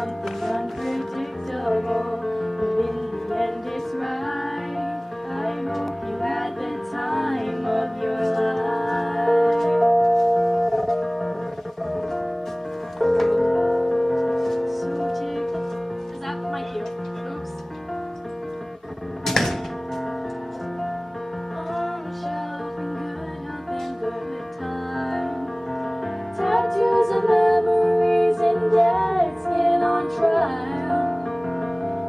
something unpredictable, but in the end it's right. I hope you had the time of your life. So take the... Is that my cue? Oops. On a shelf in good health and good time. Tattoos of memories and dead skin on trial.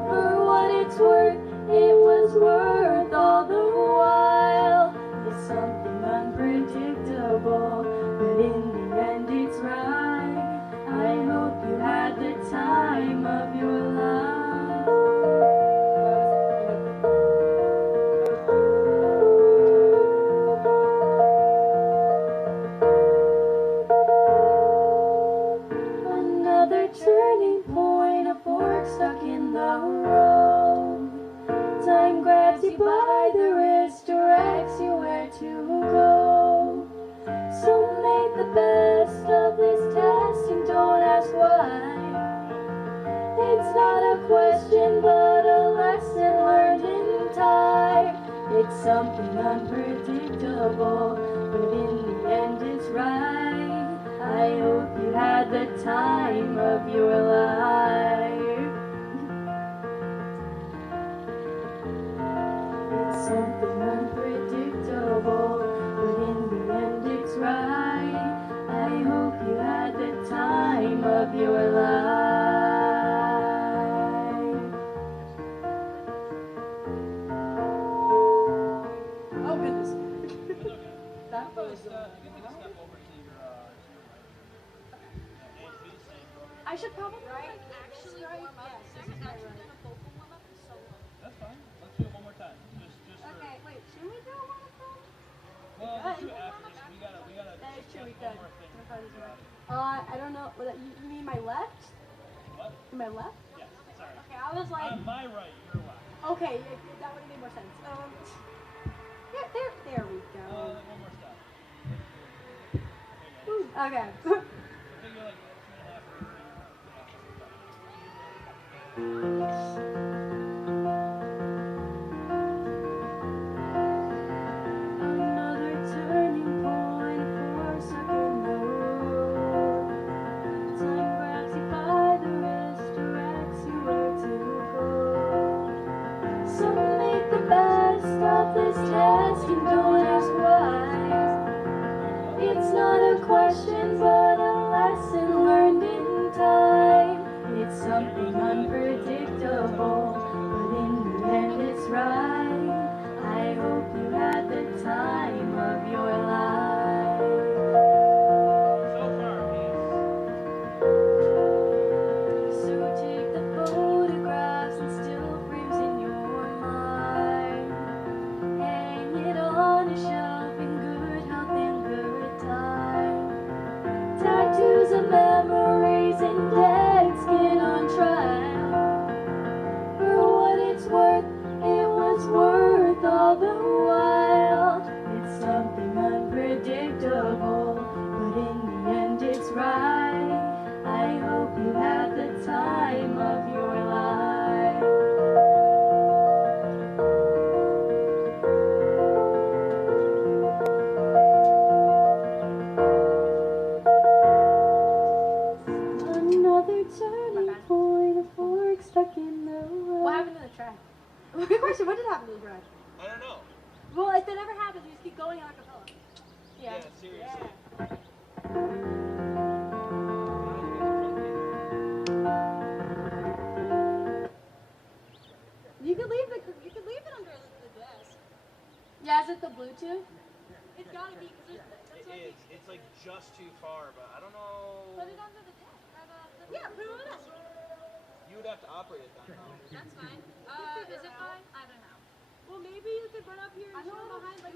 For what it's worth, it was worth all the while. It's something unpredictable, but in the end it's right. I hope you had the time of your life. Another turning point, a fork stuck in the road. Time grabs you by the wrist, directs you where to go. So make the best of this test and don't ask why. It's not a question but a lesson learned in time. It's something unpredictable, but in the end it's right. I hope you had the time of your life. It's something unpredictable, but in the end it's right. I hope you had the time of your life. Oh goodness. That was I should probably Actually warm up. Yes. This is actually done a vocal warm up in so long. That's fine. Let's do it one more time. Just Okay, wait, should we do one of them? well, let's do it after this. We gotta That is true, we one could. more thing. I don't know. You mean my left? What? My left? Yes. Sorry. Okay, I was like. On my right, your left. Okay, that would have made more sense. There we go. One more step. Okay. I think you're like 2.5 or 3. Another turning point, a fork stuck in the road. Time grabs you by the wrist, directs you where to go. So make the best of this test and don't ask why. It's not a question but a lesson learned in time. It's something unpredictable, but in the end it's right. I hope you had the time of your life. So far, So take the photographs and still frames in your mind. Hang it on a shelf in good health and good time. Tattoos of memories and dead skin on trial. For what it's worth, it was worth all the while. It's something unpredictable, but in the end it's right. I hope you had the time of your life. Another turning point, a fork stuck in the road. What happened to the track? Good question. What did happen to the track? I don't know. Well, if that never happens, you just keep going a cappella. Yeah, seriously. You could leave it under the desk. Yeah, is it the Bluetooth? It's gotta be because It is. It's like just too far, but I don't know. Put it under the desk. Yeah, put it on the desk. You would have to operate it then, though. That's fine. Is it fine? I don't know. Well, maybe you could run up here and chill behind, just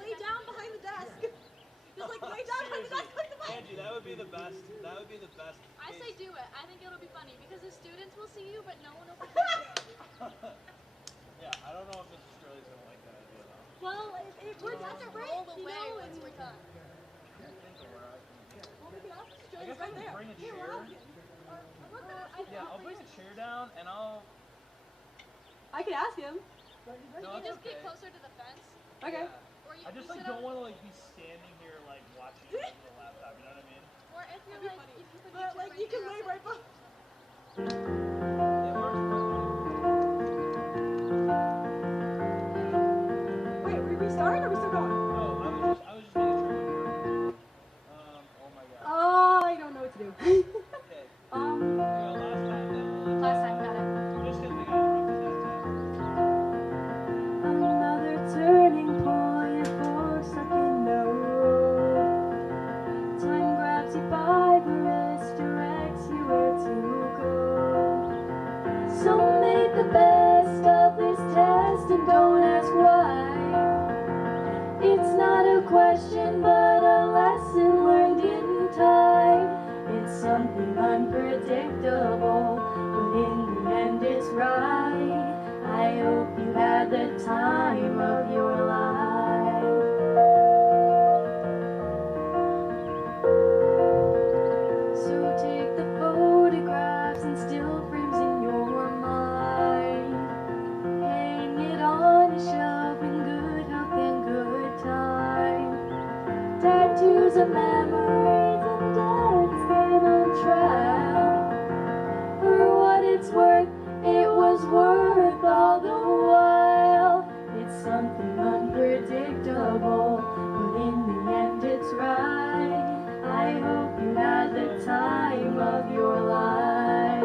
lay down behind the desk. Just lay down behind the desk like the mic. Angie, that would be the best. That would be the best. I say do it. I think it'll be funny because the students will see you, but no one will see Yeah, I don't know if Mr. Shirley's gonna like that idea though. Well, if we're done, right? roll away once we're done. Well, we can ask I Shirley's guess I right could there. bring a Here, chair. we'll ask you. Yeah, I'll bring a chair down and I'll. I could ask him. No, You it's just okay. get closer to the fence. Okay. Yeah. Or you I just can like sit don't up- want to like be standing here like watching you over the laptop. You know what I mean? Or if you're That'd be like, funny. if you put But, your chair like, you can here lay on right the behind- It works perfectly. Wait, we restarted or are we still going? No, I was just making sure it worked. Oh my god. Oh, I don't know what to do. Okay. um, You know, last time then Last time, got it. we're just gonna make it interrupted that time. Another turning point, a fork stuck in the road. Time grabs you by the wrist, directs you where to go. So make the best of this test and don't ask why. It's not a question but a lesson learned in time. It's something unpredictable, but in the end it's right. I hope you had the time of your life. So take the photographs and still frames in your mind. Hang it on a shelf in good health and good time. Tattoos of memories and death's been on trial. For what it's worth, it was worth all the while. It's something unpredictable, but in the end it's right. I hope you had the time of your life.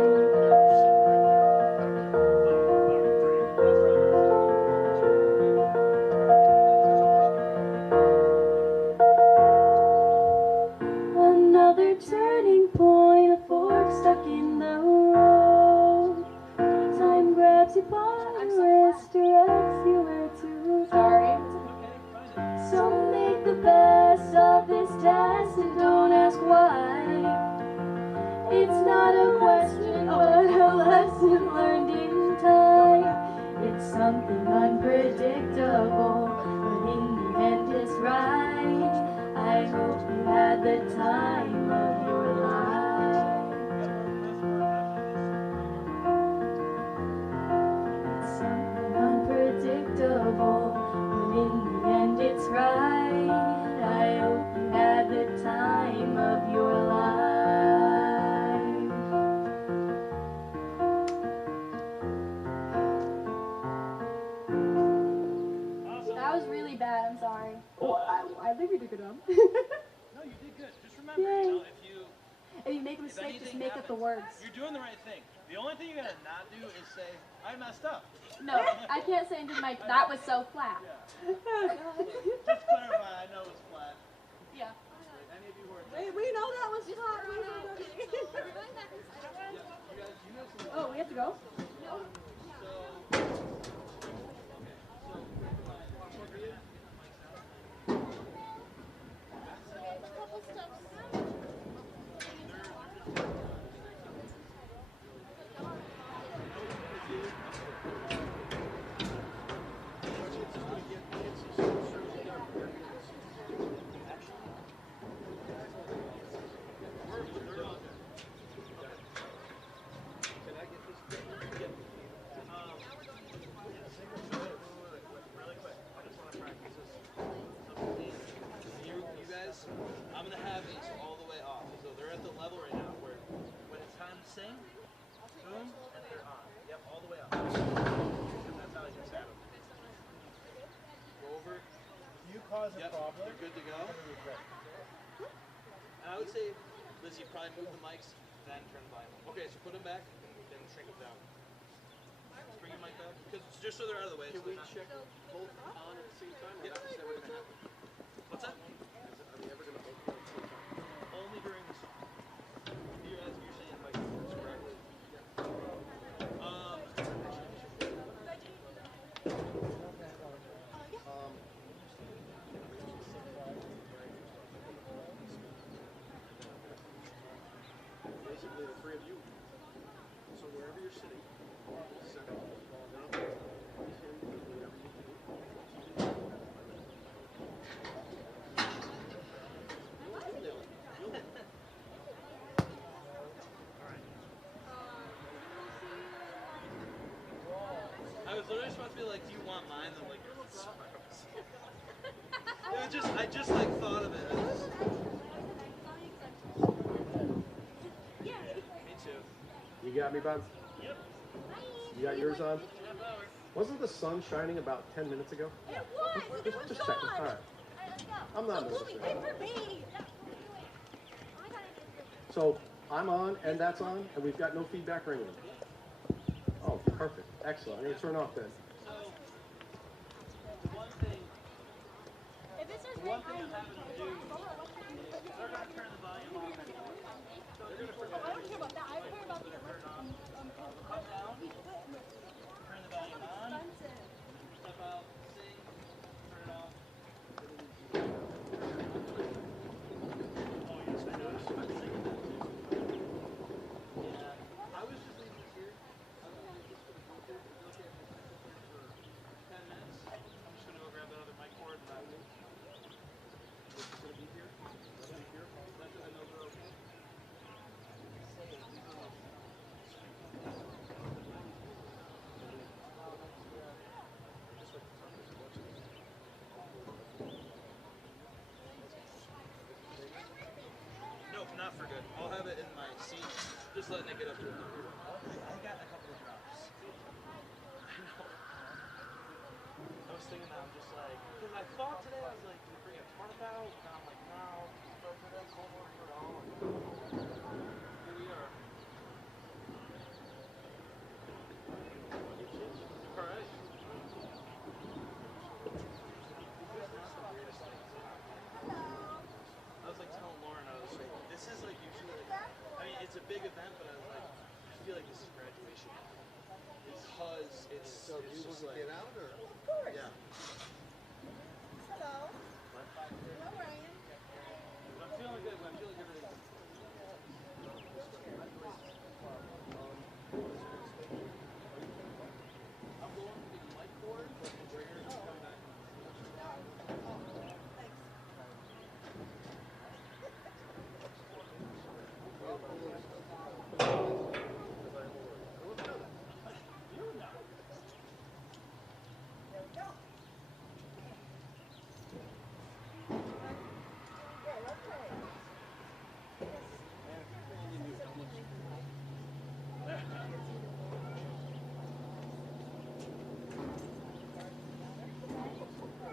Another turning point, a fork stuck in the road. Time grabs you by the wrist, directs you where to go. So make the best of this test and don't ask why. It's not a question but a lesson learned in time. It's something unpredictable, but in the end it's right. I hope you had the time of your life. It's something unpredictable, but in the end it's right. I hope you had the time of your life. that was really bad. I'm sorry. Oh, I think we did good job. No, you did good. Just remember, Yay. you know, If you make a if mistake, just anything make up the happens, words. you're doing the right thing. The only thing you gotta not do is say, I messed up. No, I can't say anything like, that was so flat. Yeah. Just clarify, I know it's flat. Yeah. Any of you who are Wait, we know that was hot. We're going back inside. you guys Oh, we have to go? Couple steps. really quick, I just want to practice this. You guys, I'm gonna have these all the way off. So they're at the level right now where when it's time to sing, boom, and they're on. Yep, all the way up. And that's how I just have them. Go over. If you cause a Yep, problem, they're good to go. then we regret it. And I would say, Lizzie, probably move the mics, then turn the volume. Okay, so put them back and shrink them down. Just bring your mic back, because just so they're out of the way. Can we check both on at the same time? Yeah. Is that ever gonna happen? What's that? Are we ever gonna both do it at the same time? Only during the song. As you're saying, like, that's correct. Basically, the three of you. So wherever you're sitting, set up, fall down, please hand me whatever you do. You'll nail it. You'll nail it. like, do you want mine? I'm like, it was just, I just like thought of it. Me too. You got me, bud? Yep. You got yours on? Half hour. Wasn't the sun shining about 10 minutes ago? It was! It was Just checking. All gone! right. Let's go. I'm not So, nervous Bluey, now. wait for me! I gotta get So I'm on and that's on, and we've got no feedback or anything. Oh, perfect. Excellent. I'm going to turn off then. So, one thing, If it says one red, thing I'm having to do is they're going to turn the volume off anyway. So they're going to forget I don't care about that. I care about the come down, turn the volume on, step out, sing, turn it off. Oh yes, I noticed. I'm singing that too. Yeah, I was just leaving this here. I was going to just put a book here. It's okay if I sit there for 10 minutes. I'm just going to go grab that other mic cord and I'm just going to be here. That's it. I know they're okay. Nope, not for good. I'll have it in my seat. Just letting it get up to it. I got a couple of drops. I know. I was thinking that I'm just like, because I thought today I was like, do we bring a tarp out? And I'm like, no, start for that cold water at all. Here we are. All right. I was like telling Lauren, I was like, this is like usually, I mean, it's a big event, but I was like, I feel like this is graduation. Because it's just like, get out or? Of course. yeah. Hello. What? Hello, Ryan. I'm feeling good. I feel like everything. I'm going to get the mic cord, but the trigger is coming back.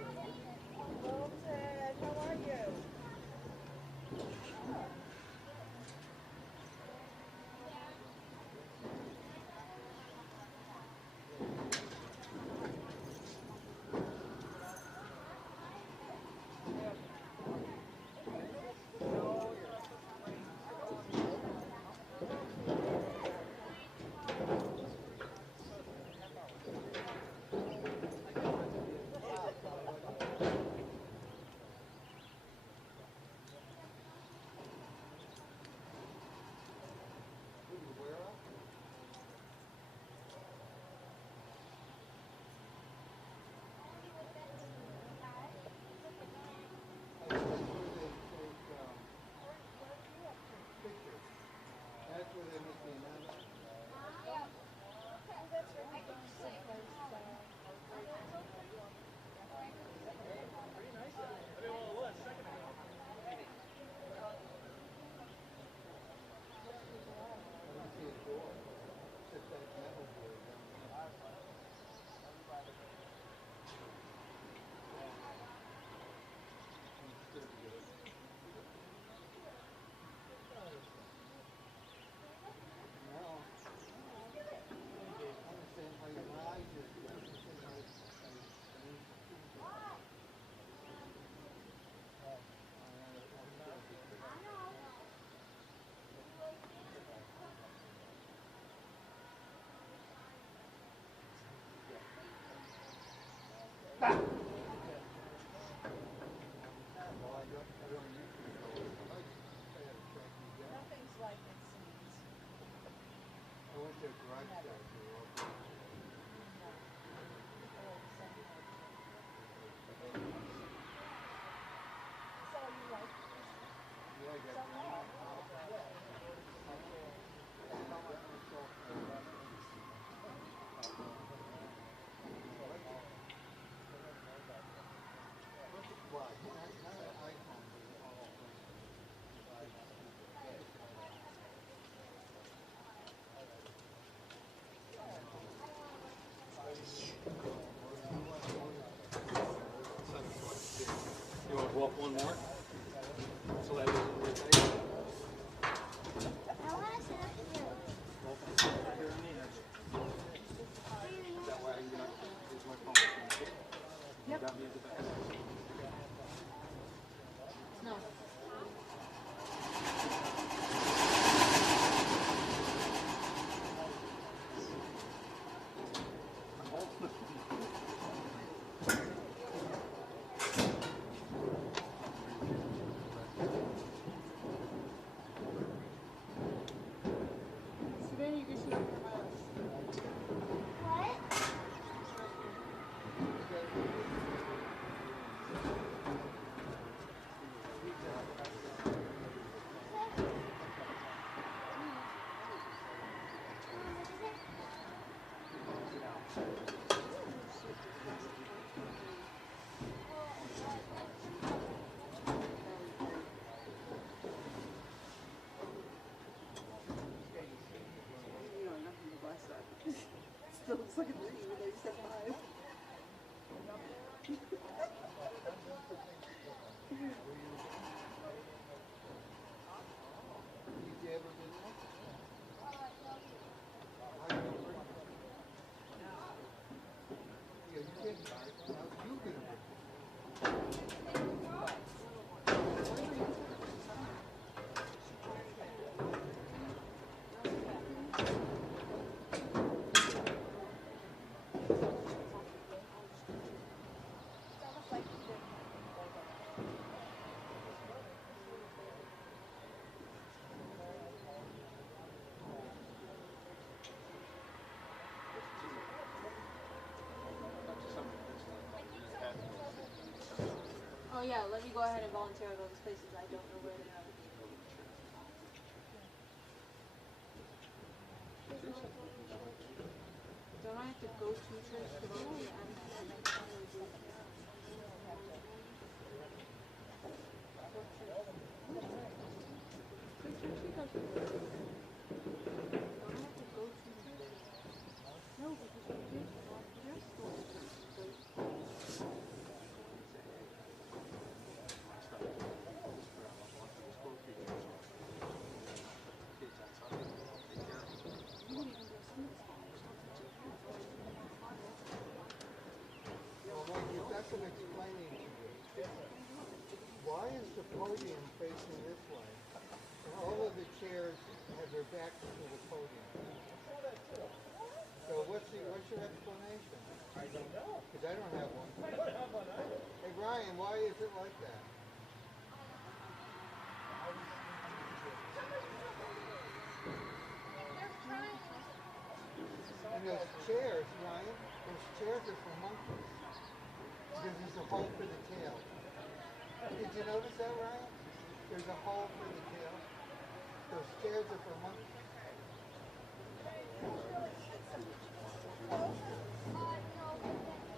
Hello, Ted. How are you? Nothing's like it seems. So you like more. So that was right there. I want to sit up here. Right here on the edge. That way I can get up. Here's my phone. You got me at the back. No. What? Still looks like a dream when they said five. Oh yeah, let me go ahead and volunteer at all these places. I don't know where they are. Don't I have to go to church to volunteer? No, because we did volunteer school. That's what I'm explaining to you. Why is the podium facing this way? And all of the chairs have their backs to the podium. So what's your explanation? I don't know. Because I don't have one. I don't have one either. Hey Ryan, why is it like that? And those chairs, Ryan, those chairs are for monkeys. Because there's a hole for the tail. Did you notice that, Ryan? There's a hole for the tail. Those chairs are for monkeys.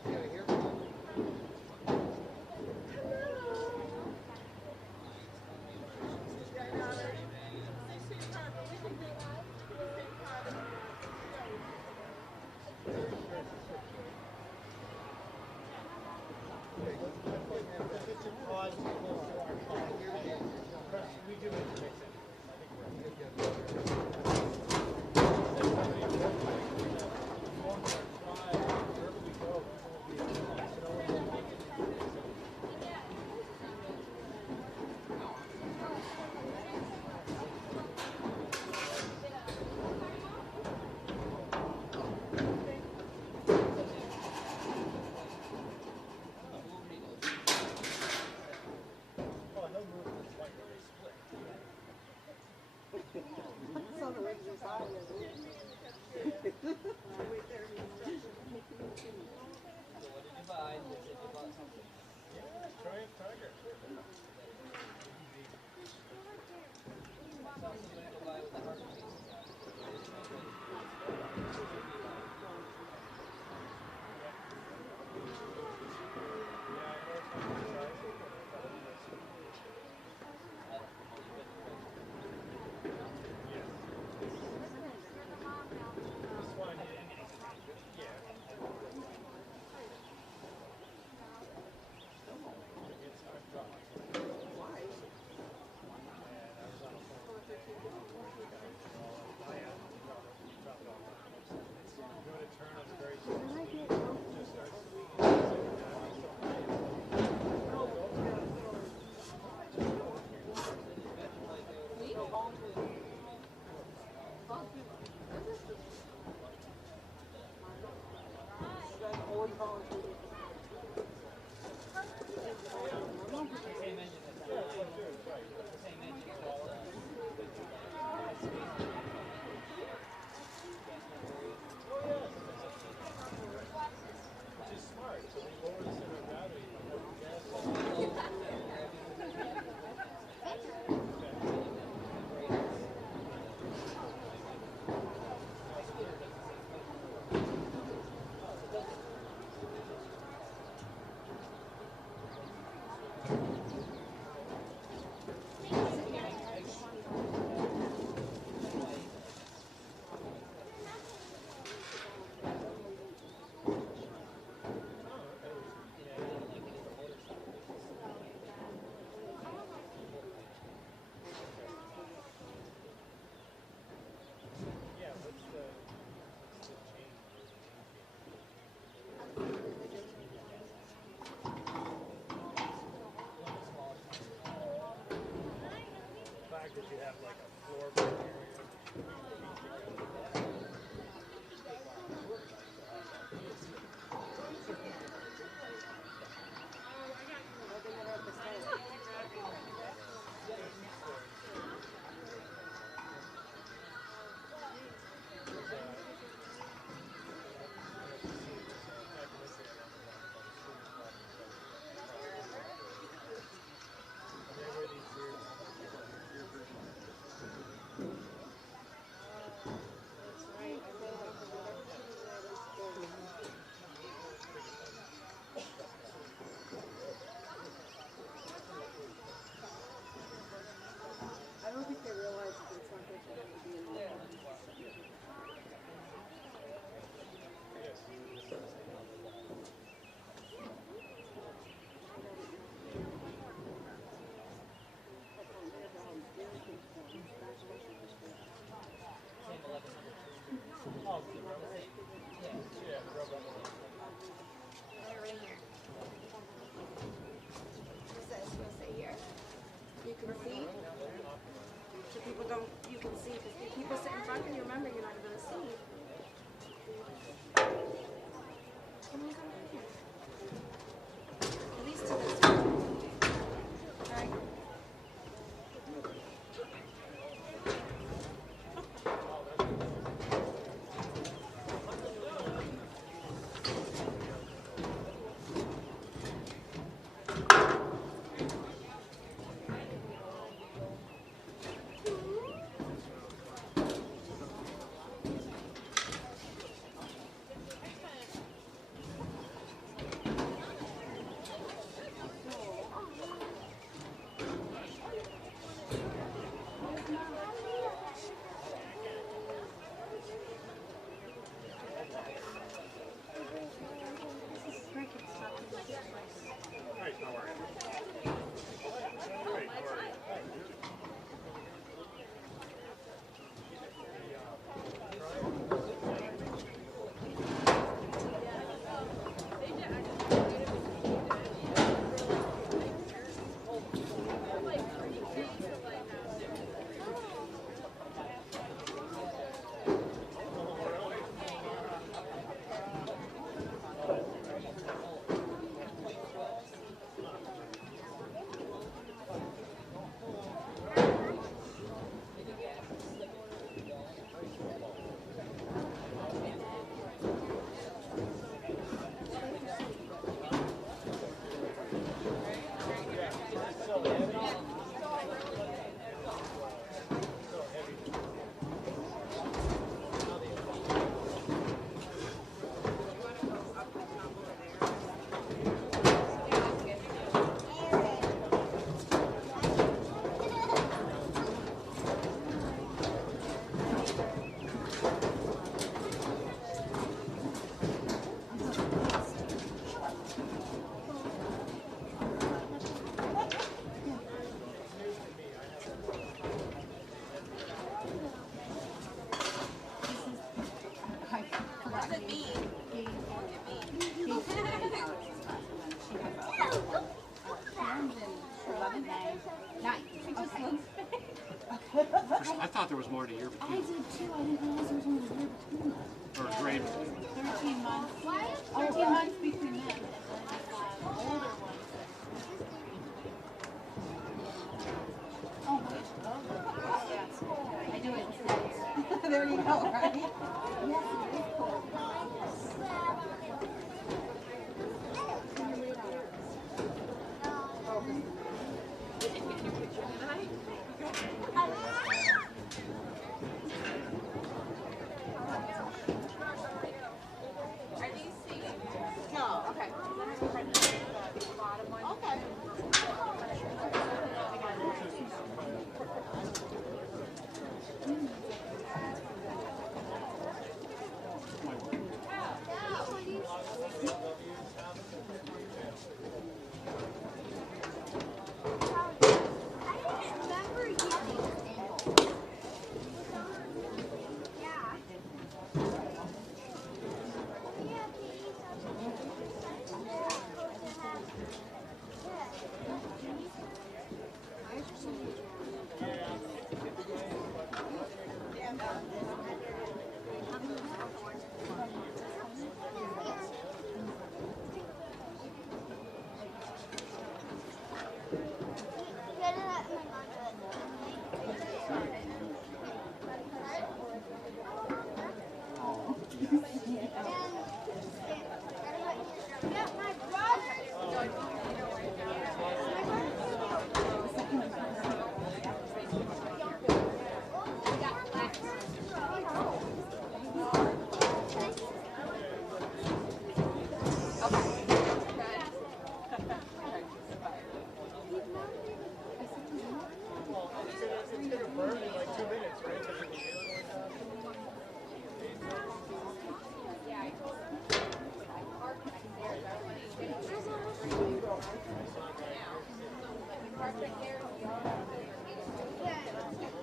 You got a haircut? I don't think they realize that it's not good for them to be in the You can see. So people don't, you can see, because if people sit in front of you, remember, you're not going to see. Come on, come in here. At least to this side. All right. I thought there was more than a year I between. did too. I didn't realize there was only a year between them. Or a grade between. 13 months. 13 months between them. And then older ones. Oh, yes. I do it instead. There you go, right?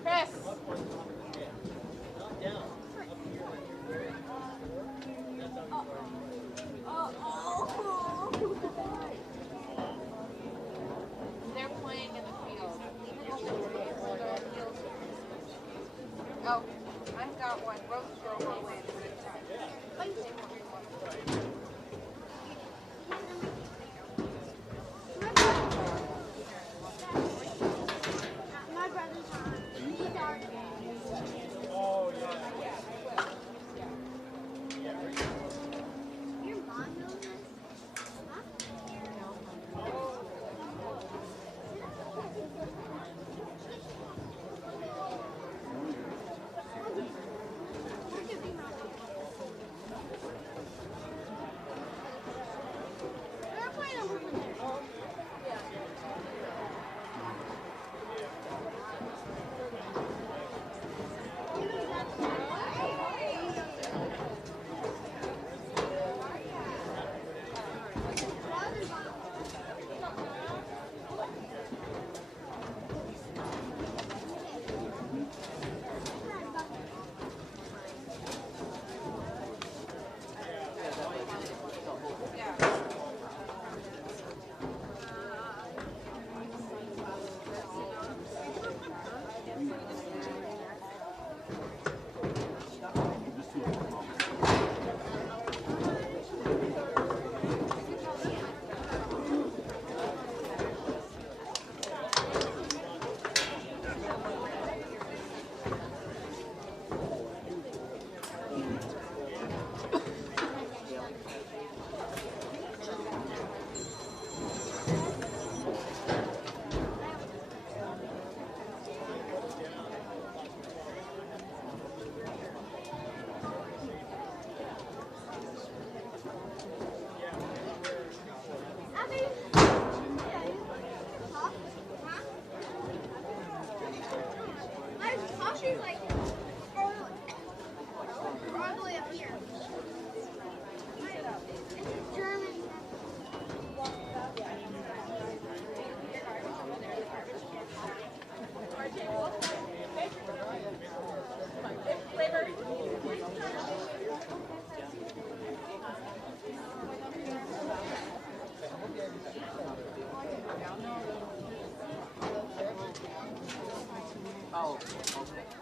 Yes, it is cold. They're playing in the field. Oh, I've got one. Rose girl all the way to the My brother's on. He's already. Oh, yeah. Your mom knows this? Huh? They're playing over there. She's like all the way up here. It's German. Oh, okay.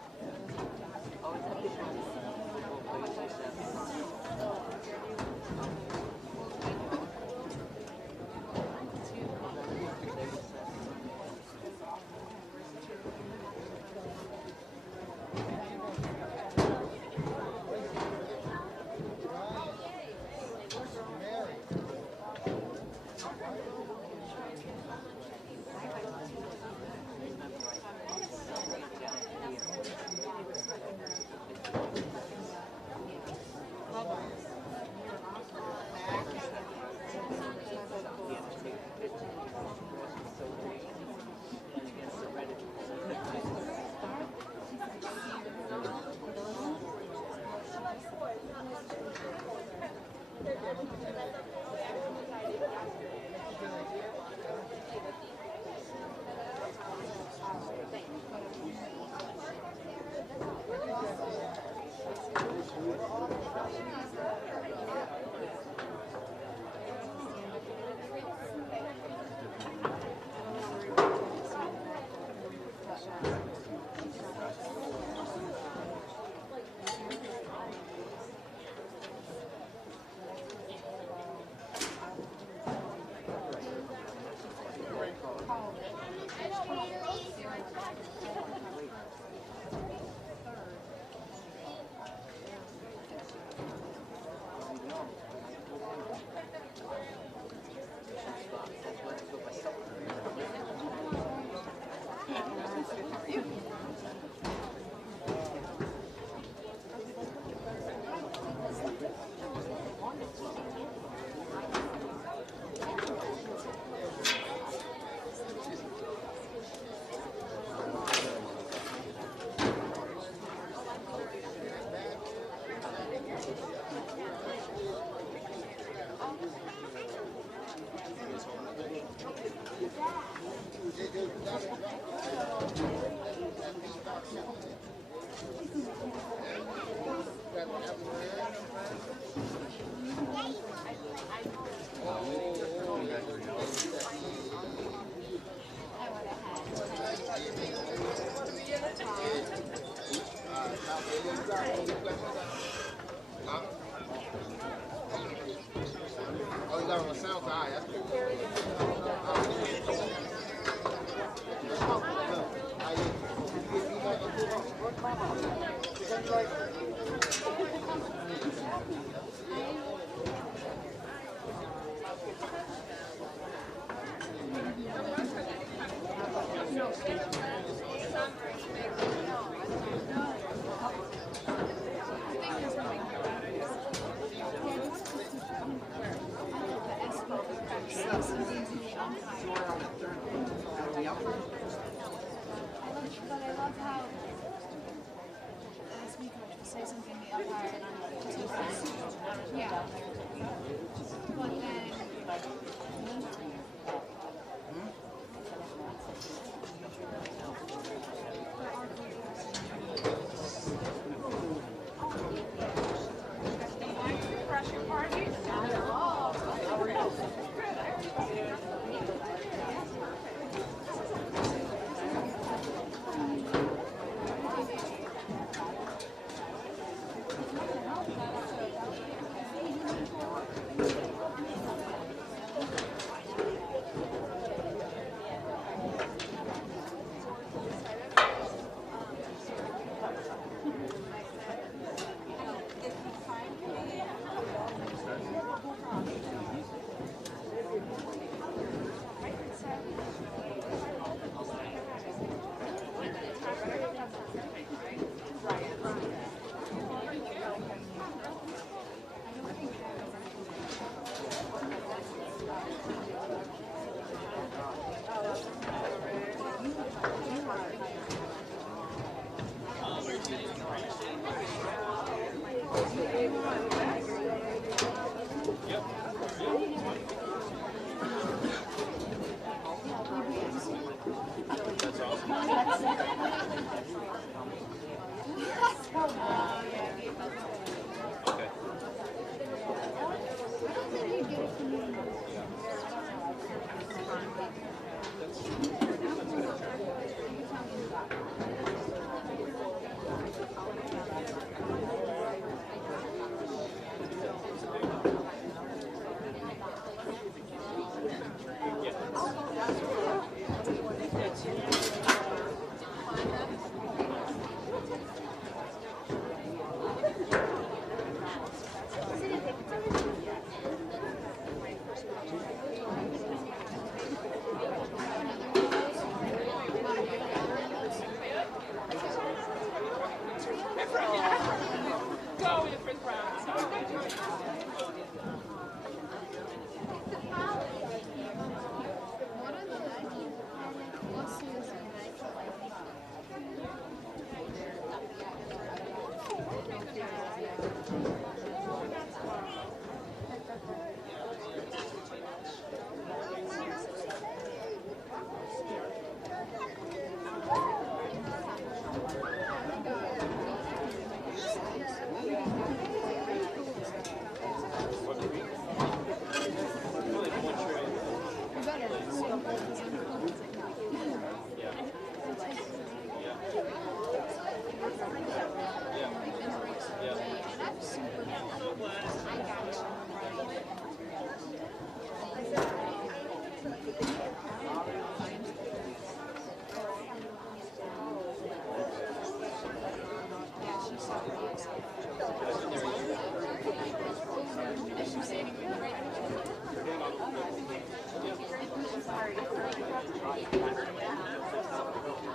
Oh, you got on the sound side. That's But I love how last week I would say something the umpire took us. Yeah. But then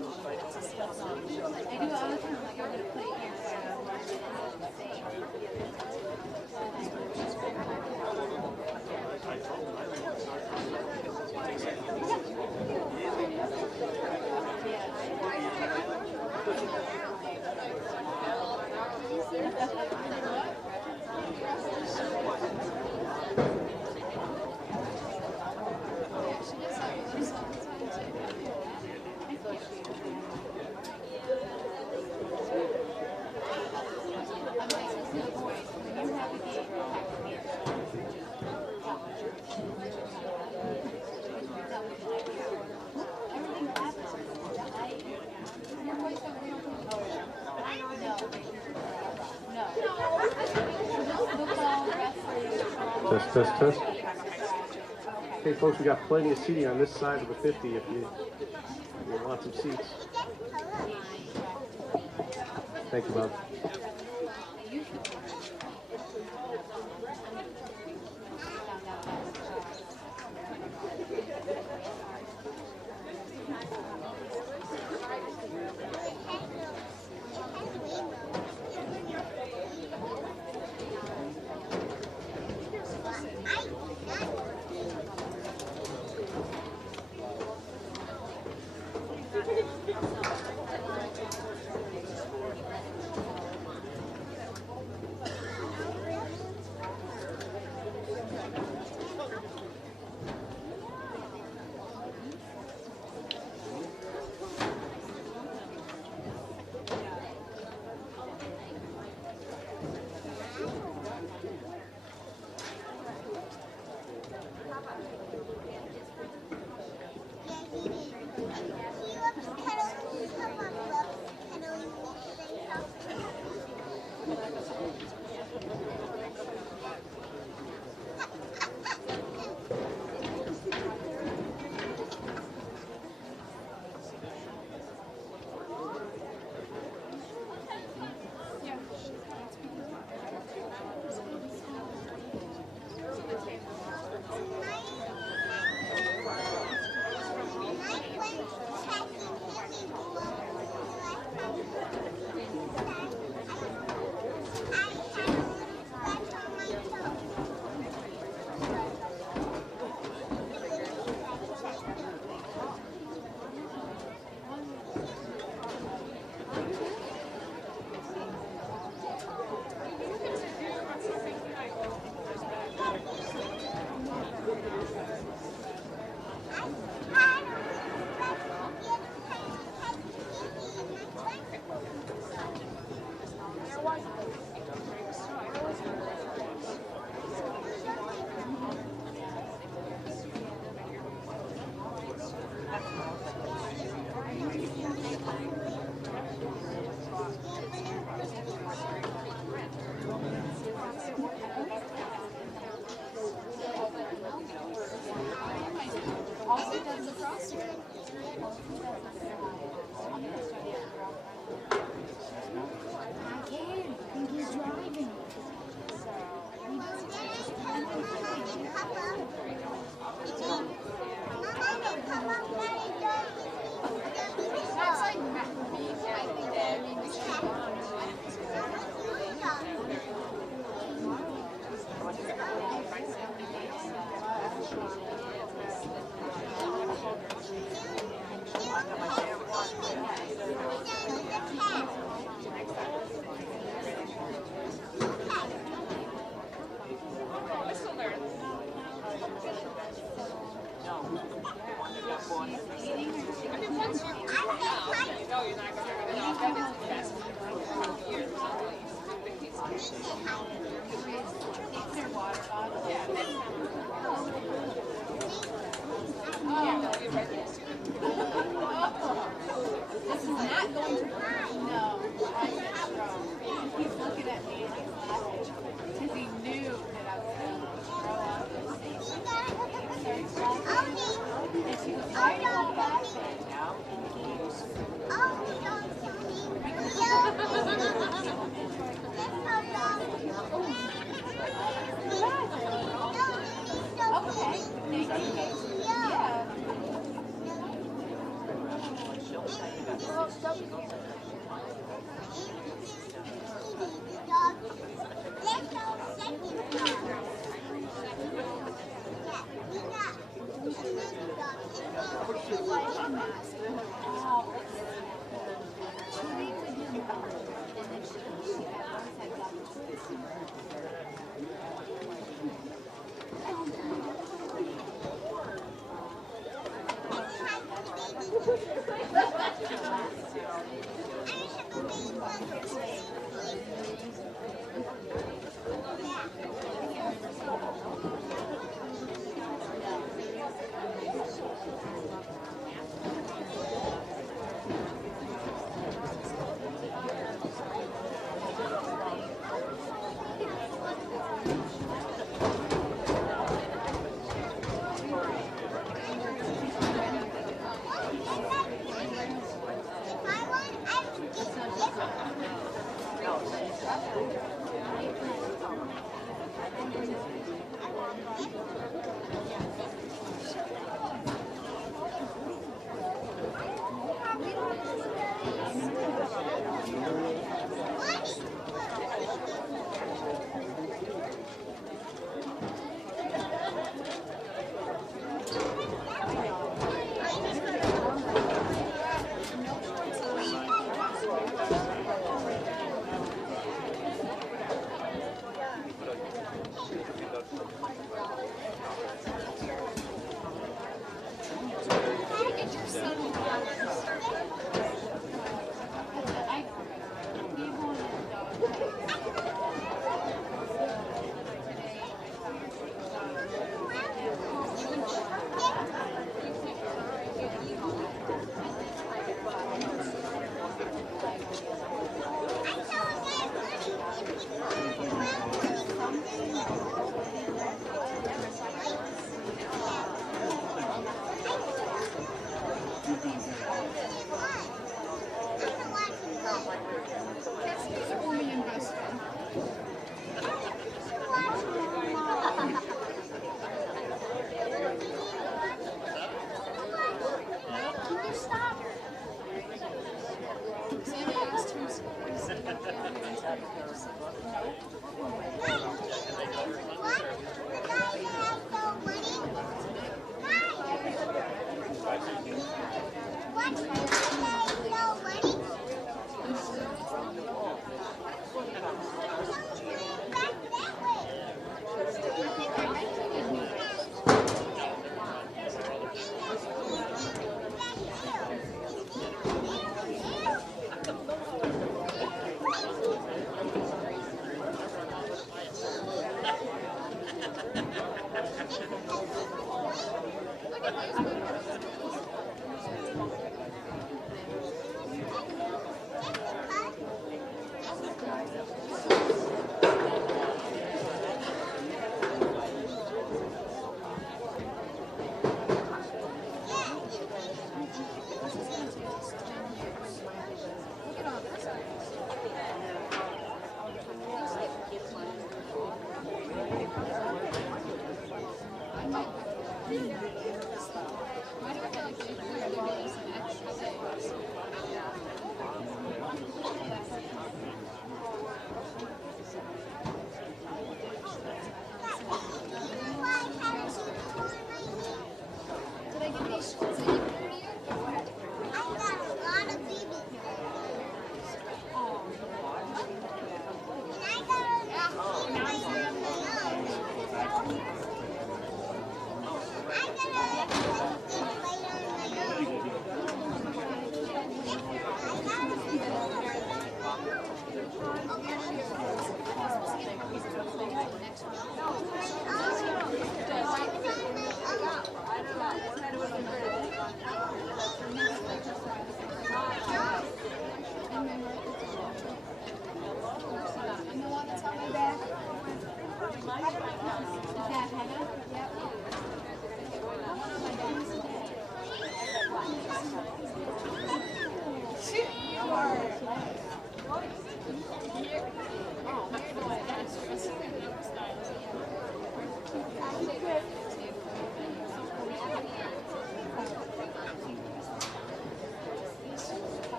it all the time, like I'm gonna put it here so I don't watch Test, test, test. Hey folks, we got plenty of seating on this side of the 50 if you want some seats. Thank you, Bob.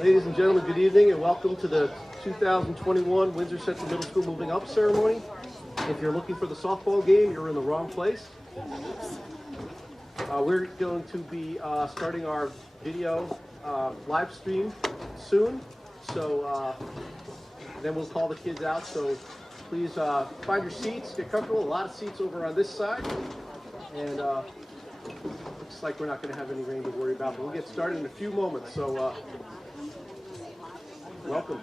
Ladies and gentlemen, good evening and welcome to the 2021 Windsor Central Middle School Moving Up ceremony. If you're looking for the softball game, you're in the wrong place. We're going to be starting our video live stream soon, so then we'll call the kids out. So please find your seats, get comfortable. A lot of seats over on this side, and looks like we're not going to have any rain to worry about, but we'll get started in a few moments. So welcome.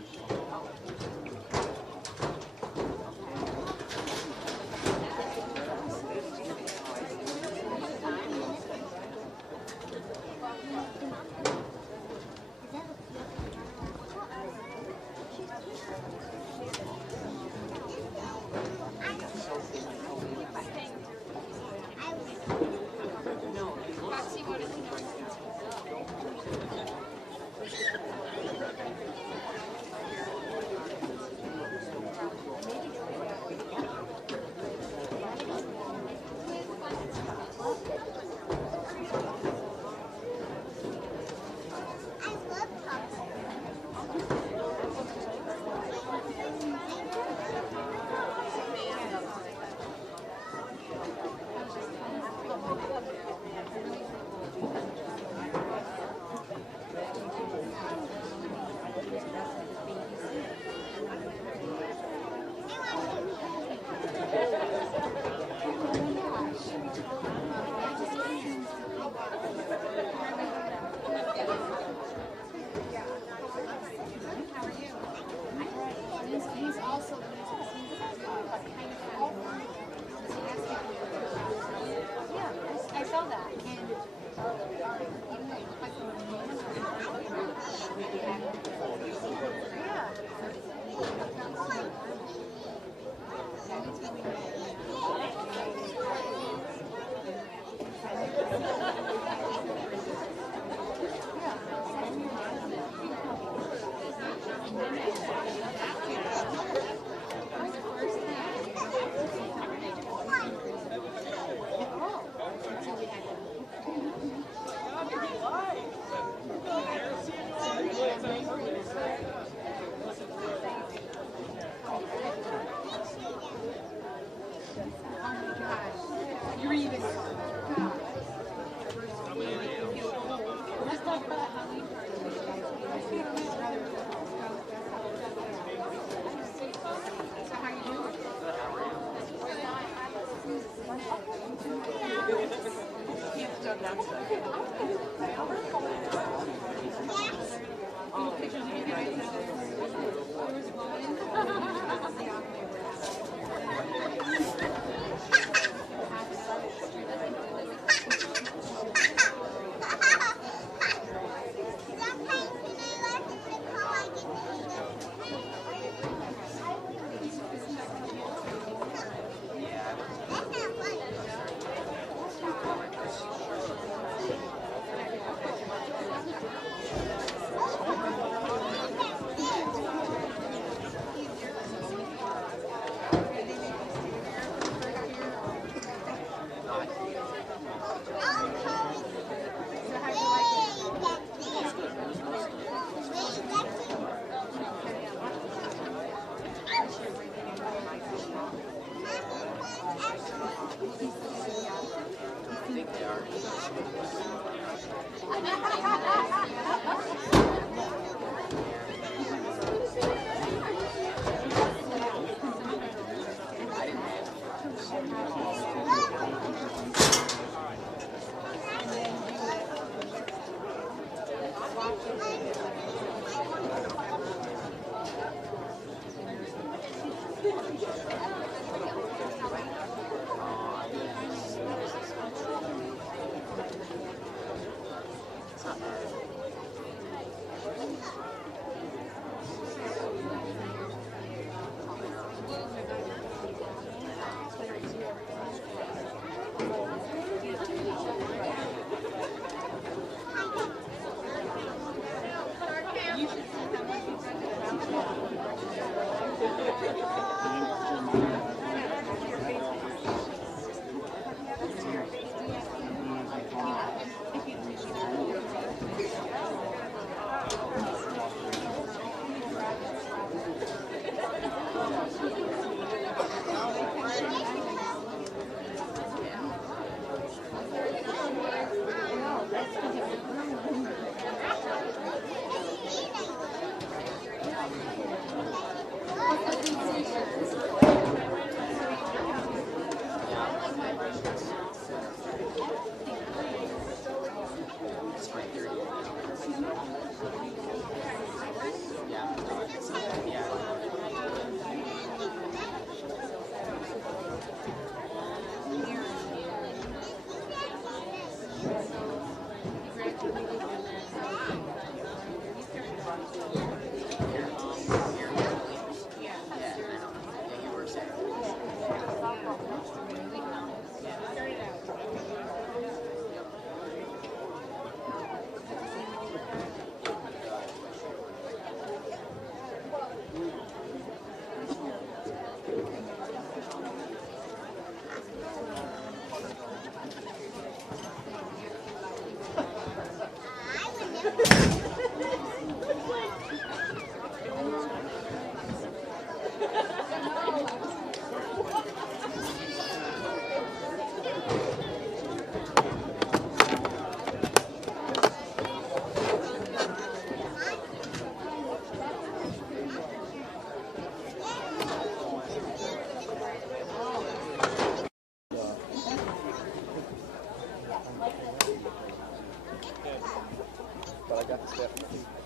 But I got the staff.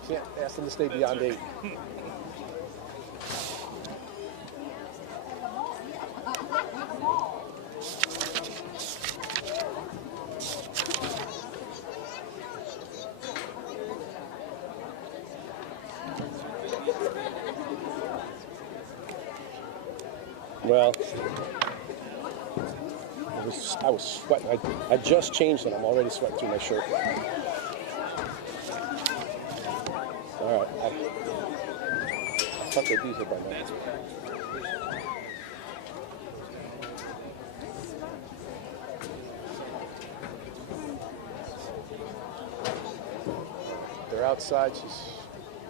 Can't ask them to stay beyond 8. Well, I was sweating. I just changed and I'm already sweating through my shirt. All right. I thought they'd be here by now. They're outside. She's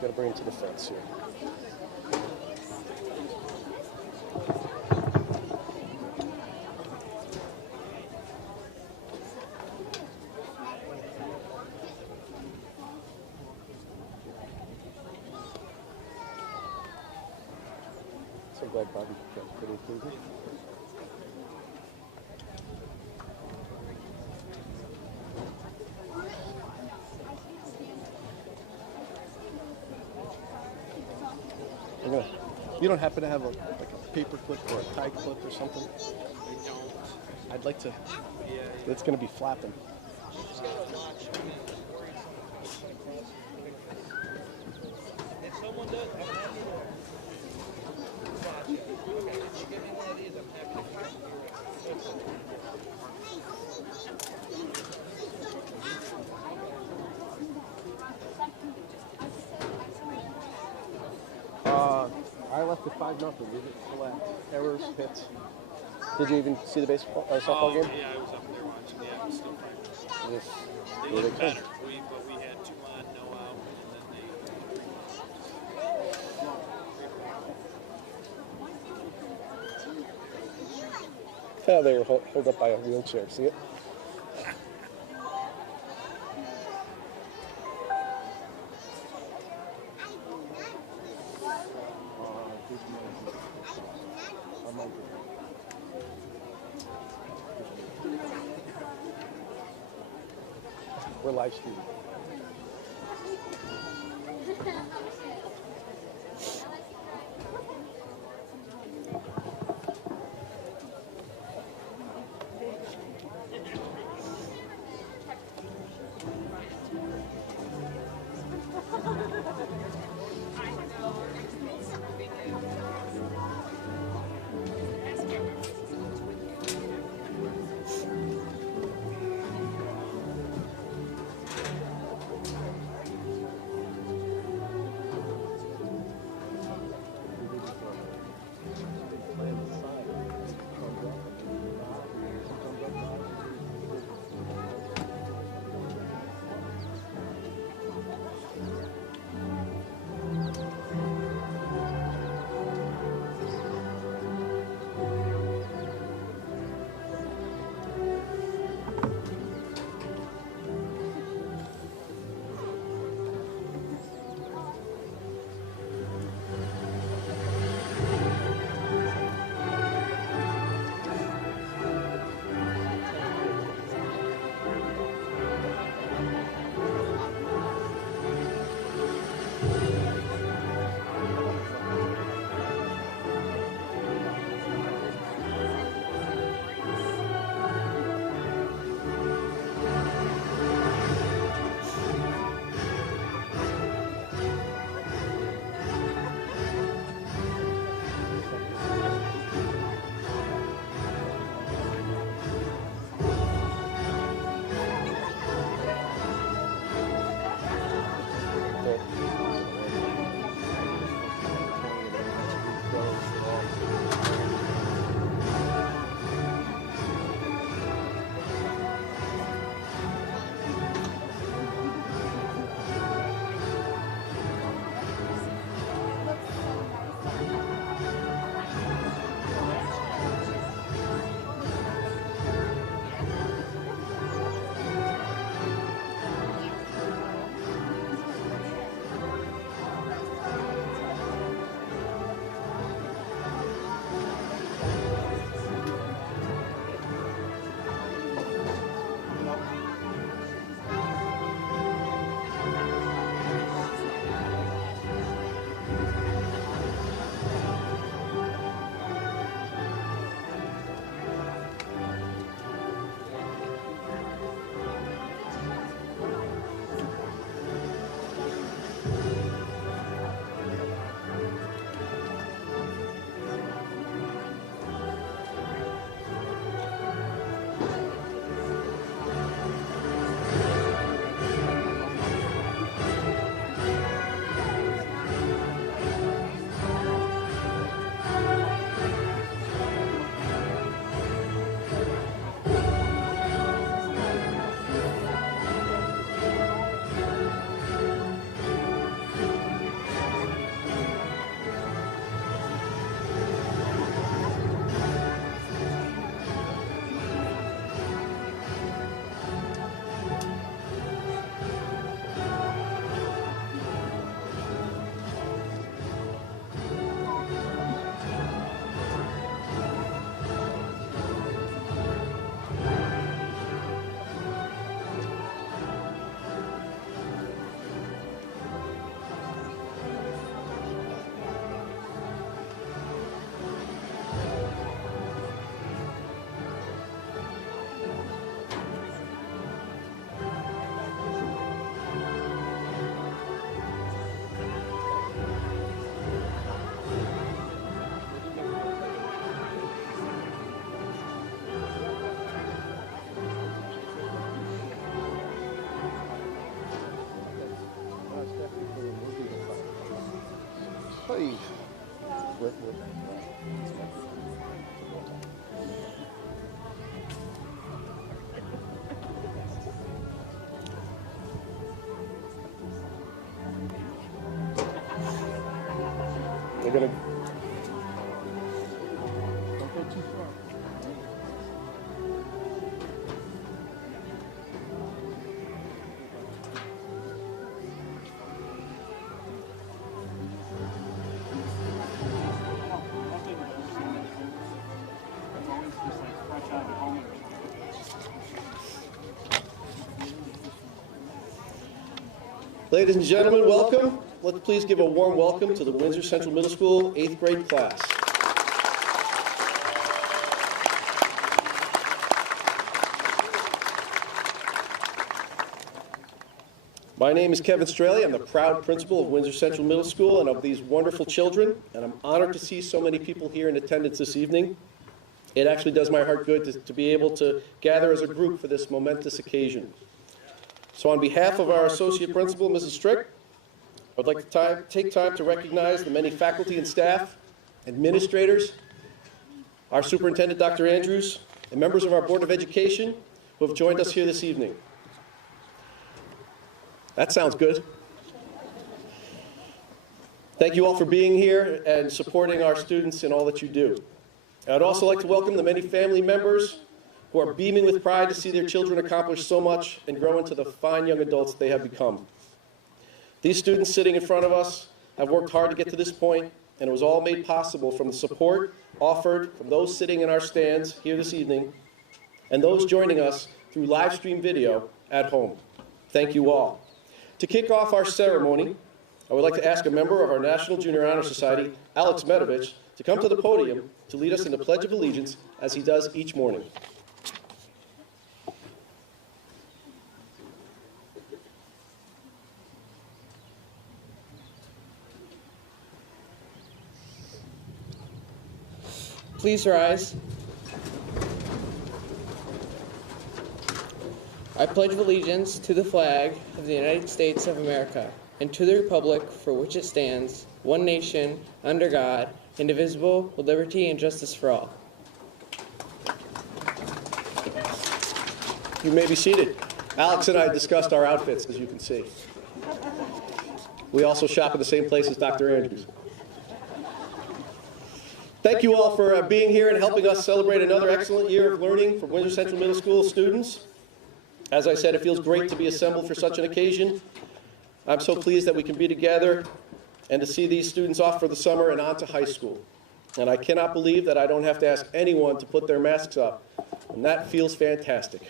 going to bring them to the fence here. glad Bobby got pretty approval. You don't happen to have like a paper clip or a tie clip or something? I don't. I'd like to. Yeah. It's going to be flapping. You just gotta watch. I mean, worry someone if someone does, I'm happy to watch it. Okay, if you give me one of these, I'm happy to copy I left it 5-0. Leave it flat. Errors, hits. Did you even see the baseball softball game? Yeah, I was up there watching. Yeah, it was still fine. Yes. They looked better. But we had 2 on, no out, and then Yeah, they were held up by a wheelchair. See it? We're live streaming. Hey. They're gonna. Don't go too far. Ladies and gentlemen, welcome. Let's please give a warm welcome to the Windsor Central Middle School 8th grade class. My name is Kevin Straley. I'm the proud principal of Windsor Central Middle School and of these wonderful children, and I'm honored to see so many people here in attendance this evening. It actually does my heart good to be able to gather as a group for this momentous occasion. So on behalf of our Associate Principal, Mrs. Strick, I would like to take time to recognize the many faculty and staff, administrators, our Superintendent, Dr. Andrews, and members of our Board of Education who have joined us here this evening. That sounds good. Thank you all for being here and supporting our students in all that you do. I'd also like to welcome the many family members who are beaming with pride to see their children accomplish so much and grow into the fine young adults they have become. These students sitting in front of us have worked hard to get to this point, and it was all made possible from the support offered from those sitting in our stands here this evening and those joining us through live stream video at home. Thank you all. To kick off our ceremony, I would like to ask a member of our National Junior Honor Society, Alex Medovich, to come to the podium to lead us in the Pledge of Allegiance as he does each morning. Please rise. I pledge allegiance to the flag of the United States of America and to the republic for which it stands, one nation, under God, indivisible, with liberty and justice for all. You may be seated. Alex and I discussed our outfits, as you can see. We also shop at the same place as Dr. Andrews. Thank you all for being here and helping us celebrate another excellent year of learning for Windsor Central Middle School students. As I said, it feels great to be assembled for such an occasion. I'm so pleased that we can be together and to see these students off for the summer and on to high school. And I cannot believe that I don't have to ask anyone to put their masks up, and that feels fantastic.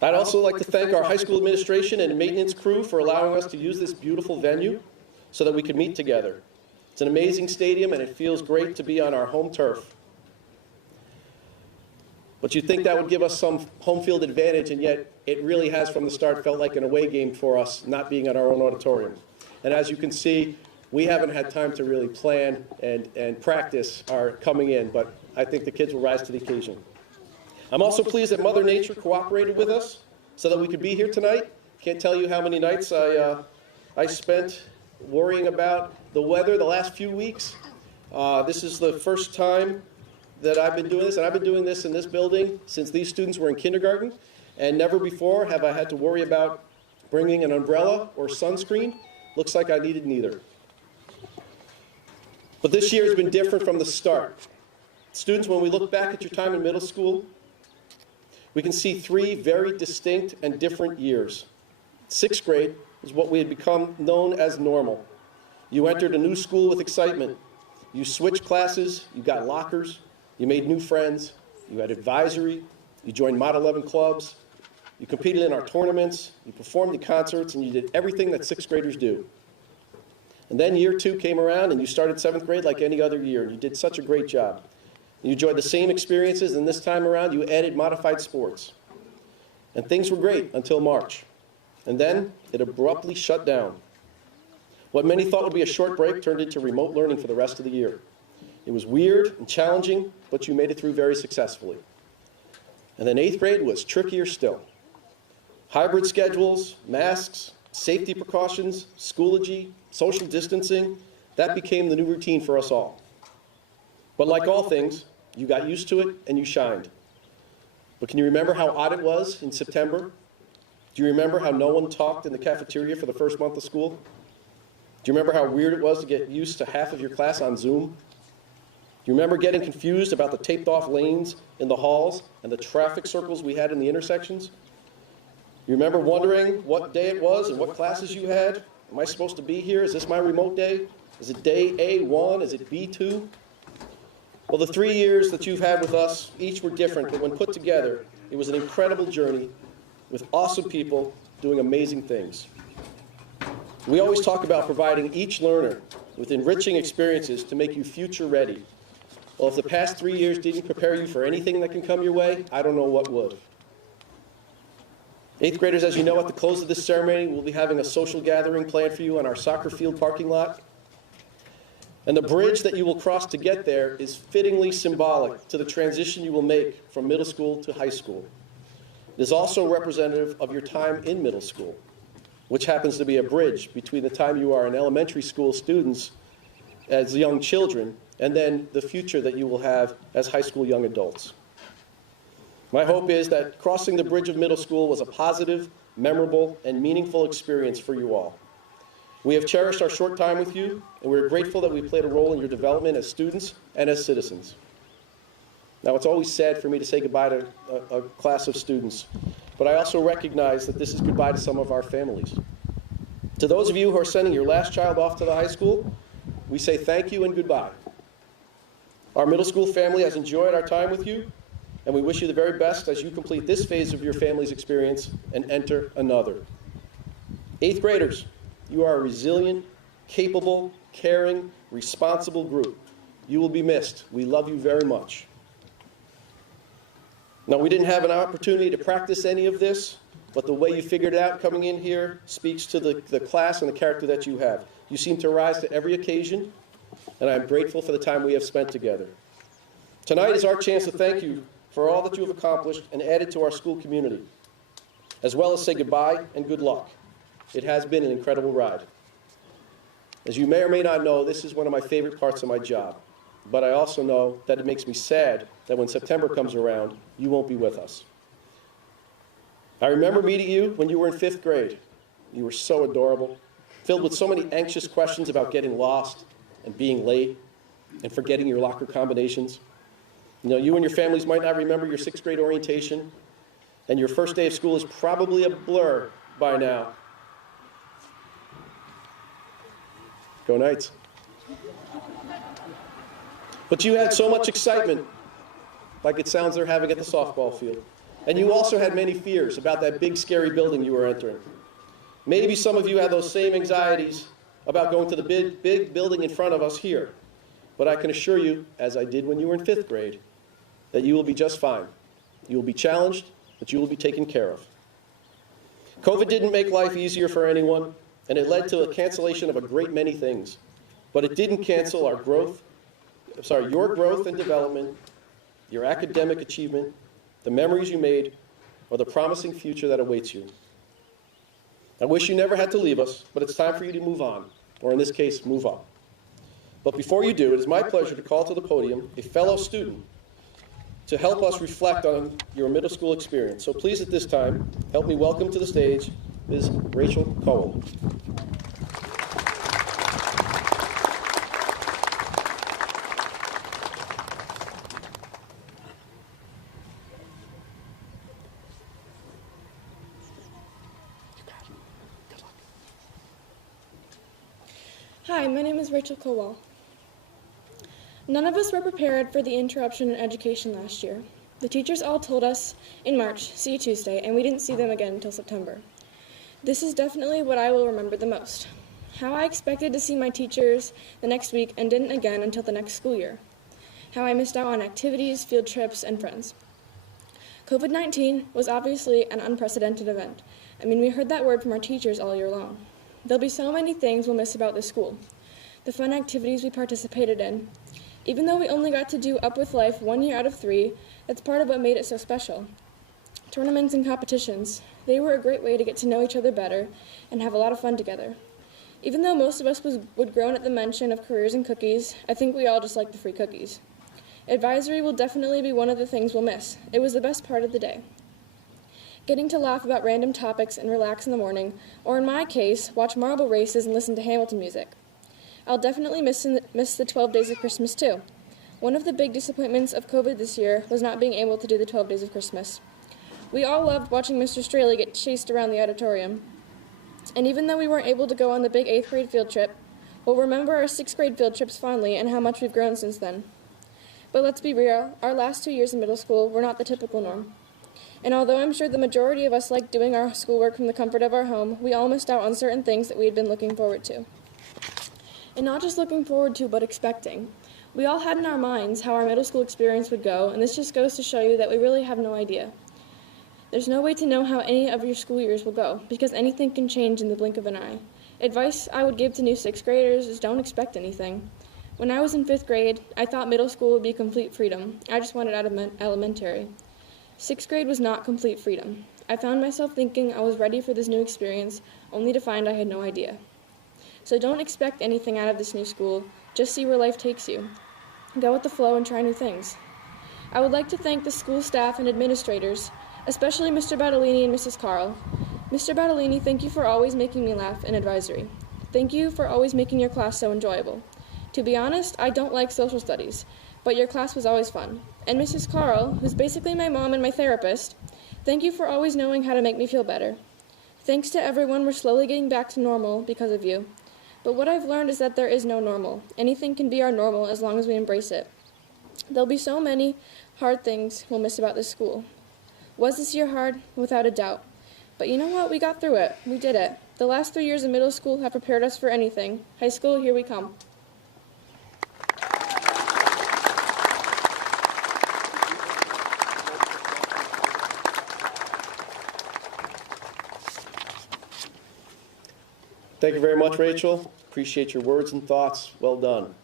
I'd also like to thank our high school administration and maintenance crew for allowing us to use this beautiful venue so that we could meet together. It's an amazing stadium, and it feels great to be on our home turf. But you'd think that would give us some home field advantage, and yet it really has from the start felt like an away game for us, not being at our own auditorium. And as you can see, we haven't had time to really plan and practice our coming in, but I think the kids will rise to the occasion. I'm also pleased that Mother Nature cooperated with us so that we could be here tonight. Can't tell you how many nights I spent worrying about the weather the last few weeks. This is the first time that I've been doing this, and I've been doing this in this building since these students were in kindergarten, and never before have I had to worry about bringing an umbrella or sunscreen. Looks like I needed neither. But this year has been different from the start. Students, when we look back at your time in middle school, we can see three very distinct and different years. Sixth grade is what we had become known as normal. You entered a new school with excitement. You switched classes, you got lockers, you made new friends, you had advisory, you joined Mod 11 clubs, you competed in our tournaments, you performed in concerts, and you did everything that sixth graders do. And then year two came around, and you started seventh grade like any other year, and you did such a great job. You enjoyed the same experiences, and this time around you added modified sports. And things were great until March. And then it abruptly shut down. What many thought would be a short break turned into remote learning for the rest of the year. It was weird and challenging, but you made it through very successfully. And then eighth grade was trickier still. Hybrid schedules, masks, safety precautions, Schoology, social distancing, that became the new routine for us all. But like all things, you got used to it and you shined. But can you remember how odd it was in September? Do you remember how no one talked in the cafeteria for the first month of school? Do you remember how weird it was to get used to half of your class on Zoom? Do you remember getting confused about the taped off lanes in the halls and the traffic circles we had in the intersections? You remember wondering what day it was and what classes you had? Am I supposed to be here? Is this my remote day? Is it day A1? Is it B2? Well, the 3 years that you've had with us, each were different, but when put together, it was an incredible journey with awesome people doing amazing things. We always talk about providing each learner with enriching experiences to make you future ready. Well, if the past 3 years didn't prepare you for anything that can come your way, I don't know what would. 8th graders, as you know, at the close of this ceremony, we'll be having a social gathering planned for you on our soccer field parking lot. And the bridge that you will cross to get there is fittingly symbolic to the transition you will make from middle school to high school. It is also representative of your time in middle school, which happens to be a bridge between the time you are in elementary school students as young children and then the future that you will have as high school young adults. My hope is that crossing the bridge of middle school was a positive, memorable, and meaningful experience for you all. We have cherished our short time with you, and we're grateful that we played a role in your development as students and as citizens. Now, it's always sad for me to say goodbye to a class of students, but I also recognize that this is goodbye to some of our families. To those of you who are sending your last child off to the high school, we say thank you and goodbye. Our middle school family has enjoyed our time with you, and we wish you the very best as you complete this phase of your family's experience and enter another. 8th graders, you are a resilient, capable, caring, responsible group. You will be missed. We love you very much. Now, we didn't have an opportunity to practice any of this, but the way you figured it out coming in here speaks to the class and the character that you have. You seem to rise to every occasion, and I'm grateful for the time we have spent together. Tonight is our chance to thank you for all that you have accomplished and added to our school community, as well as say goodbye and good luck. It has been an incredible ride. As you may or may not know, this is one of my favorite parts of my job, but I also know that it makes me sad that when September comes around, you won't be with us. I remember meeting you when you were in 5th grade. You were so adorable, filled with so many anxious questions about getting lost and being late and forgetting your locker combinations. You know, you and your families might not remember your 6th grade orientation, and your first day of school is probably a blur by now. Go Knights. But you had so much excitement, like it sounds they're having at the softball field. And you also had many fears about that big, scary building you were entering. Maybe some of you had those same anxieties about going to the big building in front of us here. But I can assure you, as I did when you were in 5th grade, that you will be just fine. You will be challenged, but you will be taken care of. COVID didn't make life easier for anyone, and it led to a cancellation of a great many things. But it didn't cancel your growth and development, your academic achievement, the memories you made, or the promising future that awaits you. I wish you never had to leave us, but it's time for you to move on, or in this case, move up. But before you do, it is my pleasure to call to the podium a fellow student to help us reflect on your middle school experience. So please, at this time, help me welcome to the stage Ms. Rachel Cowell. Hi, my name is Rachel Cowell. None of us were prepared for the interruption in education last year. The teachers all told us in March, see you Tuesday, and we didn't see them again until September. This is definitely what I will remember the most. How I expected to see my teachers the next week and didn't again until the next school year. How I missed out on activities, field trips, and friends. COVID-19 was obviously an unprecedented event. I mean, we heard that word from our teachers all year long. There'll be so many things we'll miss about this school. The fun activities we participated in. Even though we only got to do Up With Life 1 year out of 3, that's part of what made it so special. Tournaments and competitions, They were a great way to get to know each other better and have a lot of fun together. Even though most of us would groan at the mention of careers and cookies, I think we all just like the free cookies. Advisory will definitely be one of the things we'll miss. It was the best part of the day. Getting to laugh about random topics and relax in the morning, or in my case, watch marble races and listen to Hamilton music. I'll definitely miss the 12 Days of Christmas too. One of the big disappointments of COVID this year was not being able to do the 12 Days of Christmas. We all loved watching Mr. Straley get chased around the auditorium. And even though we weren't able to go on the big 8th grade field trip, we'll remember our 6th grade field trips fondly and how much we've grown since then. But let's be real, our last 2 years in middle school were not the typical norm. And although I'm sure the majority of us liked doing our schoolwork from the comfort of our home, we all missed out on certain things that we had been looking forward to. And not just looking forward to, but expecting. We all had in our minds how our middle school experience would go, and this just goes to show you that we really have no idea. There's no way to know how any of your school years will go, because anything can change in the blink of an eye. Advice I would give to new 6th graders is don't expect anything. When I was in 5th grade, I thought middle school would be complete freedom. I just wanted out of elementary. 6th grade was not complete freedom. I found myself thinking I was ready for this new experience, only to find I had no idea. So don't expect anything out of this new school, just see where life takes you. Go with the flow and try new things. I would like to thank the school staff and administrators, especially Mr. Battolini and Mrs. Carl. Mr. Battolini, thank you for always making me laugh in advisory. Thank you for always making your class so enjoyable. To be honest, I don't like social studies, but your class was always fun. And Mrs. Carl, who's basically my mom and my therapist, thank you for always knowing how to make me feel better. Thanks to everyone, we're slowly getting back to normal because of you. But what I've learned is that there is no normal. Anything can be our normal as long as we embrace it. There'll be so many hard things we'll miss about this school. Was this year hard? Without a doubt. But you know what? We got through it. We did it. The last 3 years of middle school have prepared us for anything. High school, here we come. Thank you very much, Rachel. Appreciate your words and thoughts. Well done.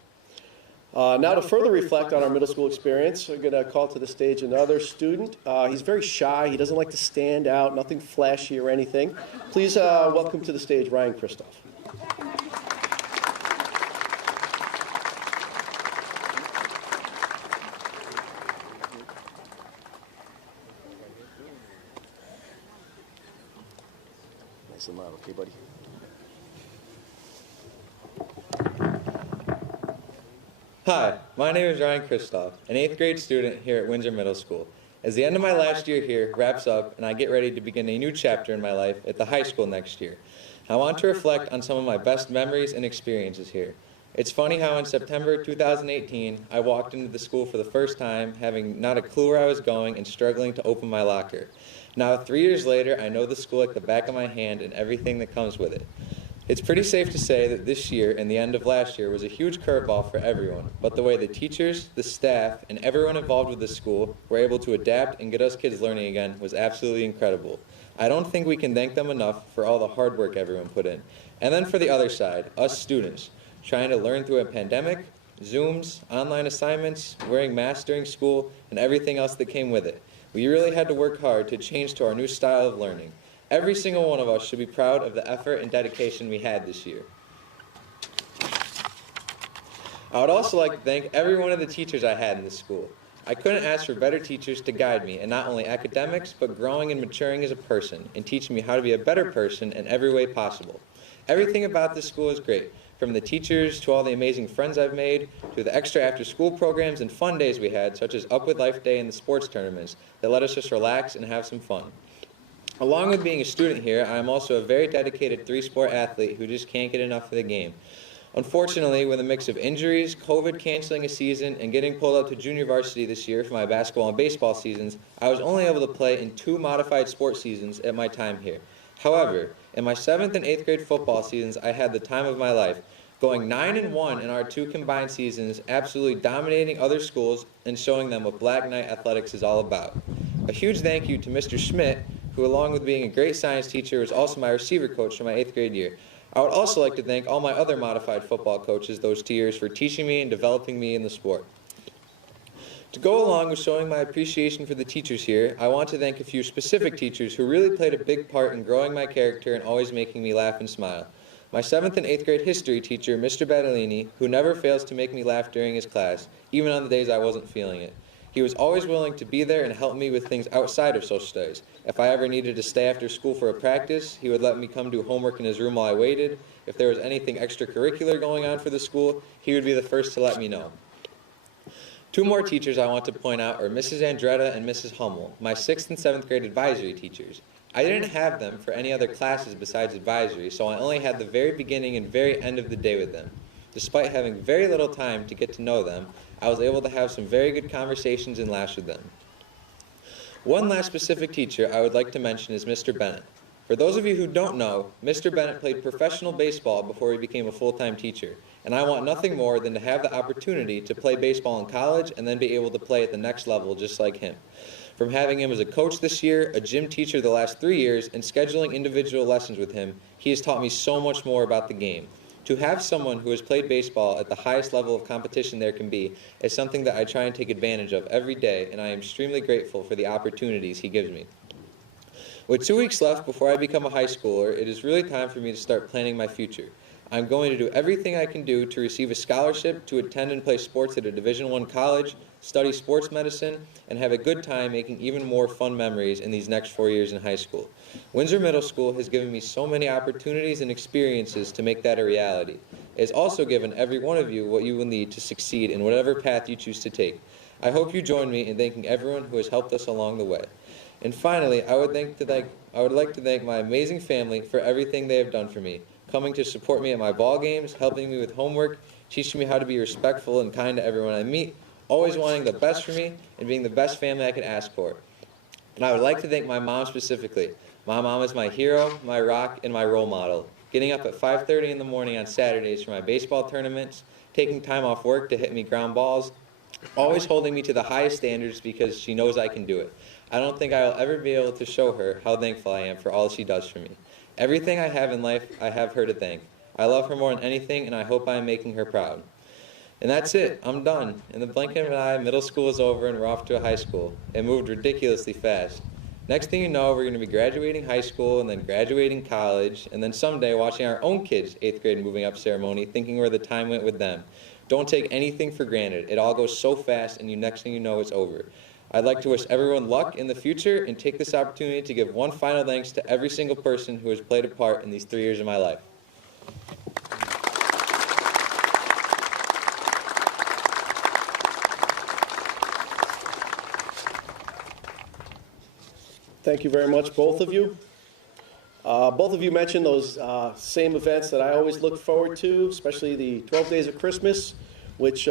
Now to further reflect on our middle school experience, I'm going to call to the stage another student. He's very shy. He doesn't like to stand out, nothing flashy or anything. Please welcome to the stage Ryan Christoph. Nice and loud, okay, buddy? Hi, my name is Ryan Christoph, an 8th grade student here at Windsor Middle School. As the end of my last year here wraps up and I get ready to begin a new chapter in my life at the high school next year, I want to reflect on some of my best memories and experiences here. It's funny how in September 2018, I walked into the school for the first time, having not a clue where I was going and struggling to open my locker. Now, 3 years later, I know the school like the back of my hand and everything that comes with it. It's pretty safe to say that this year and the end of last year was a huge curveball for everyone, but the way the teachers, the staff, and everyone involved with the school were able to adapt and get us kids learning again was absolutely incredible. I don't think we can thank them enough for all the hard work everyone put in. And then for the other side, us students, trying to learn through a pandemic, Zooms, online assignments, wearing masks during school, and everything else that came with it. We really had to work hard to change to our new style of learning. Every single one of us should be proud of the effort and dedication we had this year. I would also like to thank every one of the teachers I had in this school. I couldn't ask for better teachers to guide me in not only academics, but growing and maturing as a person and teaching me how to be a better person in every way possible. Everything about this school is great, from the teachers to all the amazing friends I've made, to the extra after-school programs and fun days we had, such as Up With Life Day and the sports tournaments that let us just relax and have some fun. Along with being a student here, I am also a very dedicated 3-sport athlete who just can't get enough of the game. Unfortunately, with a mix of injuries, COVID canceling a season, and getting pulled up to junior varsity this year for my basketball and baseball seasons, I was only able to play in 2 modified sport seasons at my time here. However, in my 7th and 8th grade football seasons, I had the time of my life, going 9-1 in our 2 combined seasons, absolutely dominating other schools and showing them what Black Knight athletics is all about. A huge thank you to Mr. Schmidt, who along with being a great science teacher was also my receiver coach for my 8th grade year. I would also like to thank all my other modified football coaches those 2 years for teaching me and developing me in the sport. To go along with showing my appreciation for the teachers here, I want to thank a few specific teachers who really played a big part in growing my character and always making me laugh and smile. My 7th and 8th grade history teacher, Mr. Battellini, who never fails to make me laugh during his class, even on the days I wasn't feeling it. He was always willing to be there and help me with things outside of social studies. If I ever needed to stay after school for a practice, he would let me come do homework in his room while I waited. If there was anything extracurricular going on for the school, he would be the first to let me know. 2 more teachers I want to point out are Mrs. Andretta and Mrs. Hummel, my 6th and 7th grade advisory teachers. I didn't have them for any other classes besides advisory, so I only had the very beginning and very end of the day with them. Despite having very little time to get to know them, I was able to have some very good conversations and laughs with them. One last specific teacher I would like to mention is Mr. Bennett. For those of you who don't know, Mr. Bennett played professional baseball before he became a full-time teacher, and I want nothing more than to have the opportunity to play baseball in college and then be able to play at the next level just like him. From having him as a coach this year, a gym teacher the last 3 years, and scheduling individual lessons with him, he has taught me so much more about the game. To have someone who has played baseball at the highest level of competition there can be is something that I try and take advantage of every day, and I am extremely grateful for the opportunities he gives me. With 2 weeks left before I become a high schooler, it is really time for me to start planning my future. I'm going to do everything I can do to receive a scholarship to attend and play sports at a Division I college, study sports medicine, and have a good time making even more fun memories in these next 4 years in high school. Windsor Middle School has given me so many opportunities and experiences to make that a reality. It has also given every one of you what you will need to succeed in whatever path you choose to take. I hope you join me in thanking everyone who has helped us along the way. And finally, I would like to thank my amazing family for everything they have done for me, coming to support me at my ball games, helping me with homework, teaching me how to be respectful and kind to everyone I meet, always wanting the best for me, and being the best family I could ask for. And I would like to thank my mom specifically. My mom is my hero, my rock, and my role model. Getting up at 5:30 in the morning on Saturdays for my baseball tournaments, taking time off work to hit me ground balls, always holding me to the highest standards because she knows I can do it. I don't think I will ever be able to show her how thankful I am for all she does for me. Everything I have in life, I have her to thank. I love her more than anything, and I hope I am making her proud. And that's it. I'm done. In the blink of an eye, middle school is over, and we're off to a high school. It moved ridiculously fast. Next thing you know, we're going to be graduating high school, and then graduating college, and then someday watching our own kids' 8th grade moving up ceremony, thinking where the time went with them. Don't take anything for granted. It all goes so fast, and next thing you know, it's over. I'd like to wish everyone luck in the future and take this opportunity to give one final thanks to every single person who has played a part in these 3 years of my life. Thank you very much, both of you. Both of you mentioned those same events that I always look forward to, especially the 12 Days of Christmas, which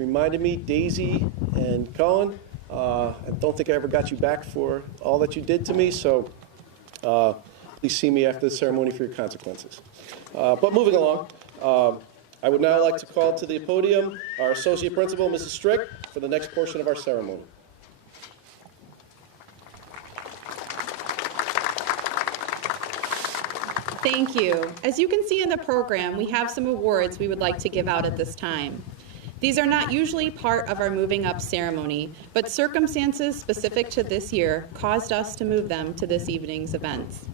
reminded me, Daisy and Colin, I don't think I ever got you back for all that you did to me, so please see me after the ceremony for your consequences. But moving along, I would now like to call to the podium our Associate Principal, Mrs. Strick, for the next portion of our ceremony. Thank you. As you can see in the program, we have some awards we would like to give out at this time. These are not usually part of our moving up ceremony, but circumstances specific to this year caused us to move them to this evening's events.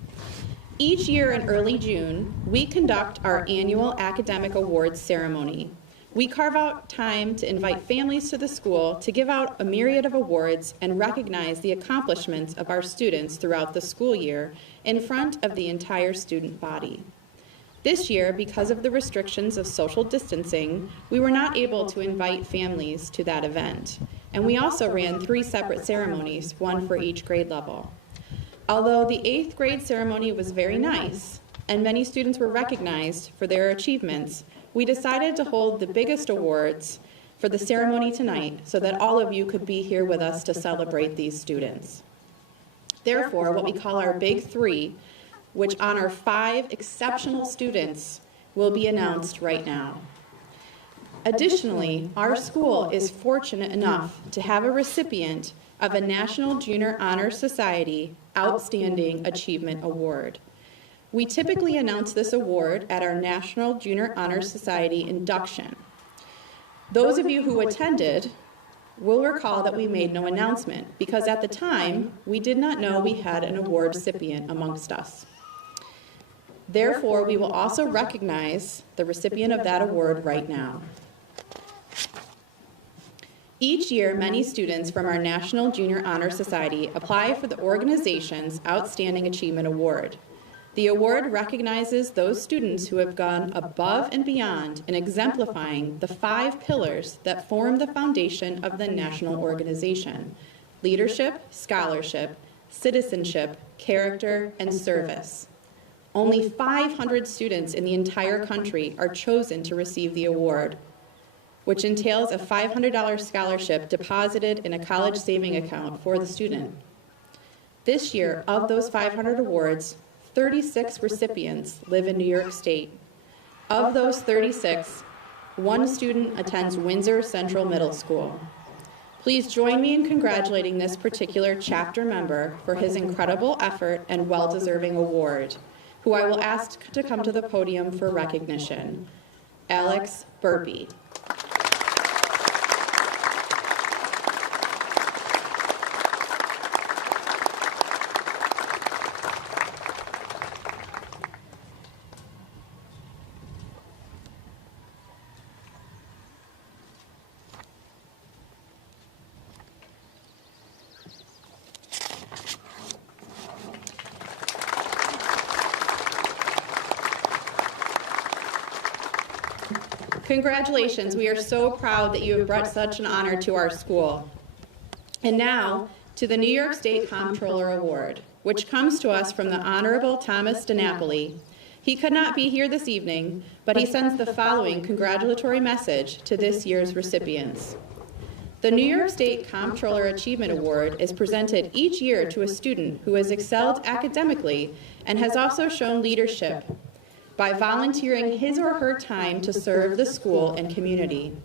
Each year in early June, we conduct our annual academic awards ceremony. We carve out time to invite families to the school to give out a myriad of awards and recognize the accomplishments of our students throughout the school year in front of the entire student body. This year, because of the restrictions of social distancing, we were not able to invite families to that event. And we also ran 3 separate ceremonies, one for each grade level. Although the 8th grade ceremony was very nice, and many students were recognized for their achievements, we decided to hold the biggest awards for the ceremony tonight so that all of you could be here with us to celebrate these students. Therefore, what we call our Big 3, which honor 5 exceptional students, will be announced right now. Additionally, our school is fortunate enough to have a recipient of a National Junior Honor Society Outstanding Achievement Award. We typically announce this award at our National Junior Honor Society induction. Those of you who attended will recall that we made no announcement because at the time, we did not know we had an award recipient amongst us. Therefore, we will also recognize the recipient of that award right now. Each year, many students from our National Junior Honor Society apply for the organization's Outstanding Achievement Award. The award recognizes those students who have gone above and beyond in exemplifying the 5 pillars that form the foundation of the national organization: leadership, scholarship, citizenship, character, and service. Only 500 students in the entire country are chosen to receive the award, which entails a $500 scholarship deposited in a college saving account for the student. This year, of those 500 awards, 36 recipients live in New York State. Of those 36, 1 student attends Windsor Central Middle School. Please join me in congratulating this particular chapter member for his incredible effort and well-deserving award, who I will ask to come to the podium for recognition. Alex Burpee. Congratulations, we are so proud that you have brought such an honor to our school. And now, to the New York State Comptroller Award, which comes to us from the Honorable Thomas DiNapoli. He could not be here this evening, but he sends the following congratulatory message to this year's recipients. The New York State Comptroller Achievement Award is presented each year to a student who has excelled academically and has also shown leadership by volunteering his or her time to serve the school and community.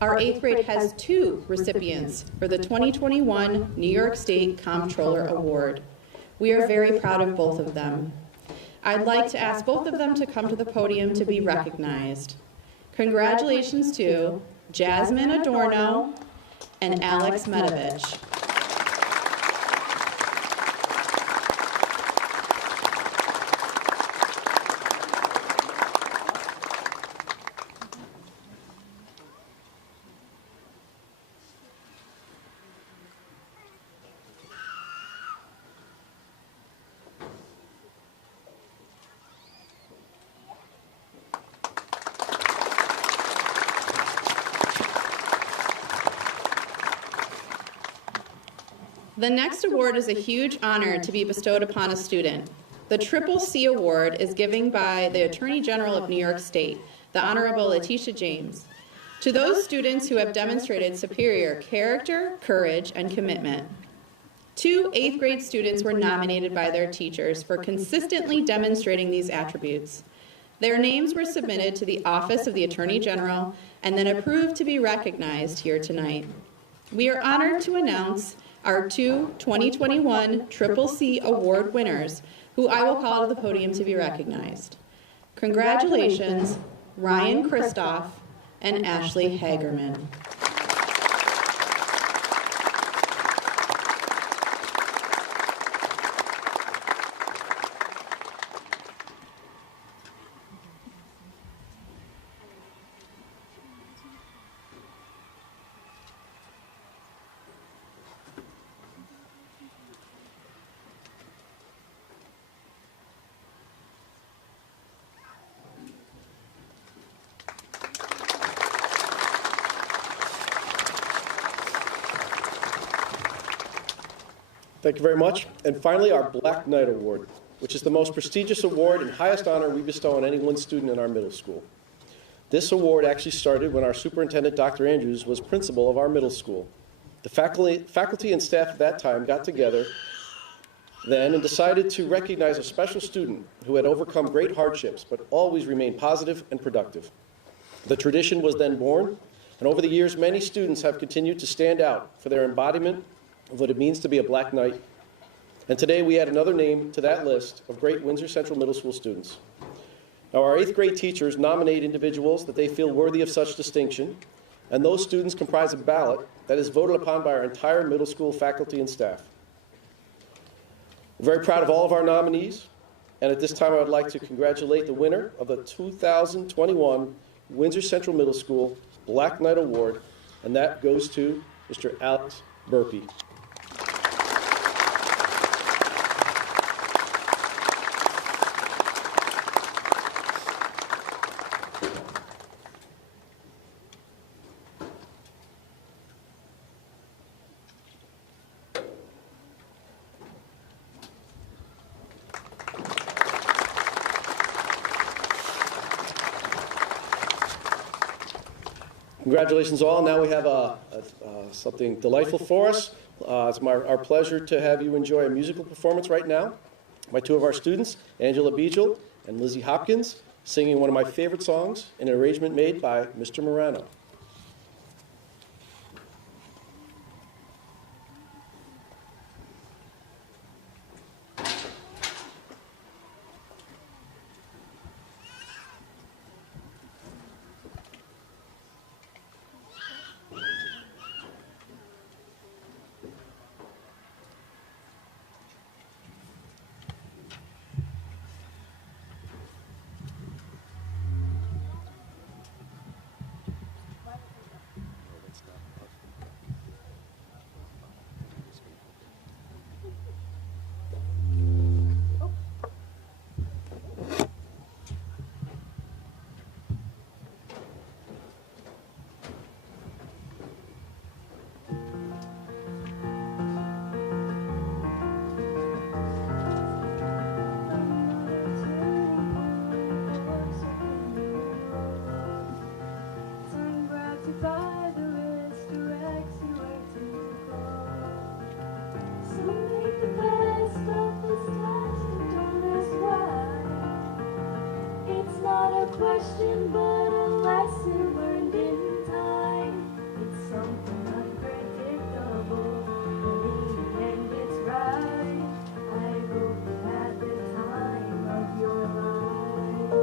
Our 8th grade has 2 recipients for the 2021 New York State Comptroller Award. We are very proud of both of them. I'd like to ask both of them to come to the podium to be recognized. Congratulations to Jasmine Adorno and Alex Medovich. The next award is a huge honor to be bestowed upon a student. The CCC Award is given by the Attorney General of New York State, the Honorable Letitia James, to those students who have demonstrated superior character, courage, and commitment. 2 8th grade students were nominated by their teachers for consistently demonstrating these attributes. Their names were submitted to the Office of the Attorney General and then approved to be recognized here tonight. We are honored to announce our 2 2021 CCC Award winners, who I will call to the podium to be recognized. Congratulations, Ryan Kristoff and Ashley Hagerman. Thank you very much. And finally, our Black Knight Award, which is the most prestigious award and highest honor we bestow on any one student in our middle school. This award actually started when our superintendent, Dr. Andrews, was principal of our middle school. The faculty and staff at that time got together then and decided to recognize a special student who had overcome great hardships but always remained positive and productive. The tradition was then born, and over the years, many students have continued to stand out for their embodiment of what it means to be a Black Knight. And today we add another name to that list of great Windsor Central Middle School students. Now, our 8th grade teachers nominate individuals that they feel worthy of such distinction, and those students comprise a ballot that is voted upon by our entire middle school faculty and staff. We're very proud of all of our nominees, and at this time I would like to congratulate the winner of the 2021 Windsor Central Middle School Black Knight Award, and that goes to Mr. Alex Burpee. Congratulations all. Now we have something delightful for us. It's our pleasure to have you enjoy a musical performance right now by two of our students, Angela Beegel and Lizzie Hopkins, singing one of my favorite songs in an arrangement made by Mr. Morano. Question, but a lesson learned in time. It's something unpredictable, but in the end it's right. I hope you had the time of your life.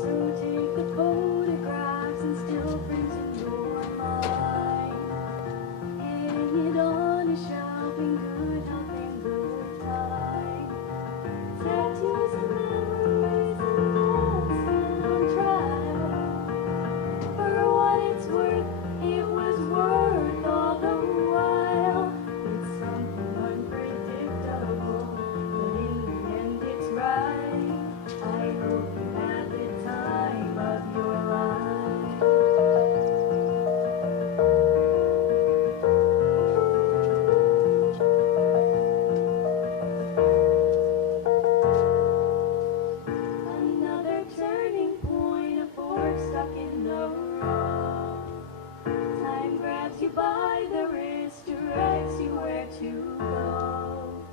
So take the photographs and still frames in your mind. Hang it on a shelf in good health and good time. Tattoos and memories and love still on trial. For what it's worth, it was worth all the while. It's something unpredictable, but in the end it's right. I hope you had the time of your life. Another turning point, a fork stuck in the road. Time grabs you by the wrist, directs you where to go.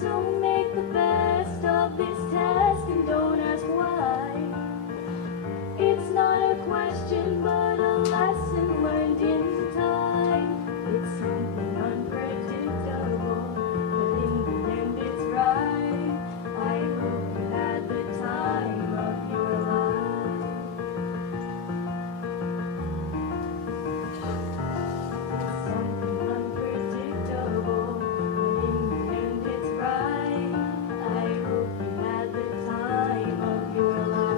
So make the best of this test and don't ask why. It's not a question, but a lesson learned in time. It's something unpredictable, but in the end it's right. I hope you had the time of your life. It's something unpredictable, but in the end it's right. I hope you had the time of your life.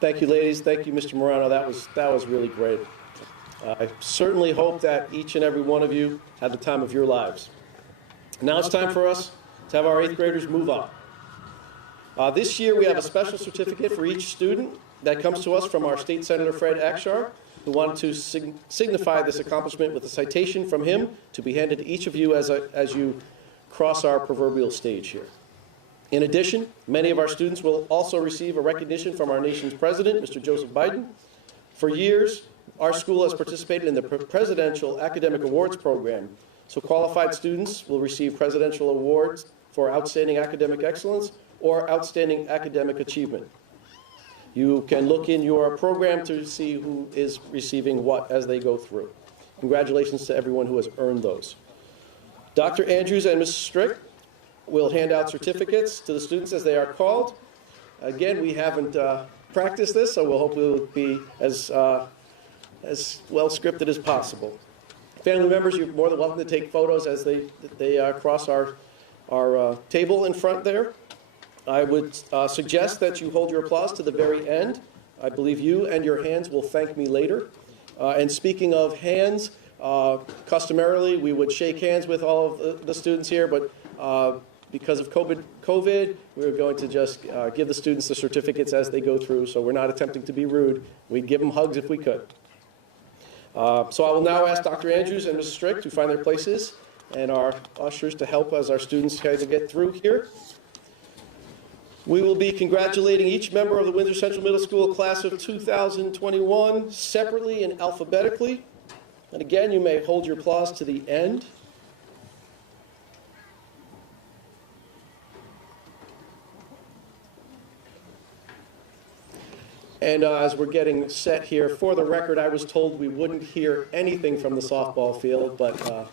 Thank you, ladies. Thank you, Mr. Morano. That was really great. I certainly hope that each and every one of you had the time of your lives. Now it's time for us to have our 8th graders move on. This year we have a special certificate for each student that comes to us from our State Senator Fred Akshar, who wanted to signify this accomplishment with a citation from him to be handed to each of you as you cross our proverbial stage here. In addition, many of our students will also receive a recognition from our nation's president, Mr. Joseph Biden. For years, our school has participated in the Presidential Academic Awards Program. So qualified students will receive presidential awards for outstanding academic excellence or outstanding academic achievement. You can look in your program to see who is receiving what as they go through. Congratulations to everyone who has earned those. Dr. Andrews and Mrs. Strick will hand out certificates to the students as they are called. Again, we haven't practiced this, so we'll hope it will be as well scripted as possible. Family members, you're more than welcome to take photos as they cross our table in front there. I would suggest that you hold your applause to the very end. I believe you and your hands will thank me later. And speaking of hands, customarily we would shake hands with all of the students here, but because of COVID, we're going to just give the students the certificates as they go through, so we're not attempting to be rude. We'd give them hugs if we could. So I will now ask Dr. Andrews and Mrs. Strick to find their places and our ushers to help as our students try to get through here. We will be congratulating each member of the Windsor Central Middle School class of 2021 separately and alphabetically. And again, you may hold your applause to the end. And as we're getting set here, for the record, I was told we wouldn't hear anything from the softball field, but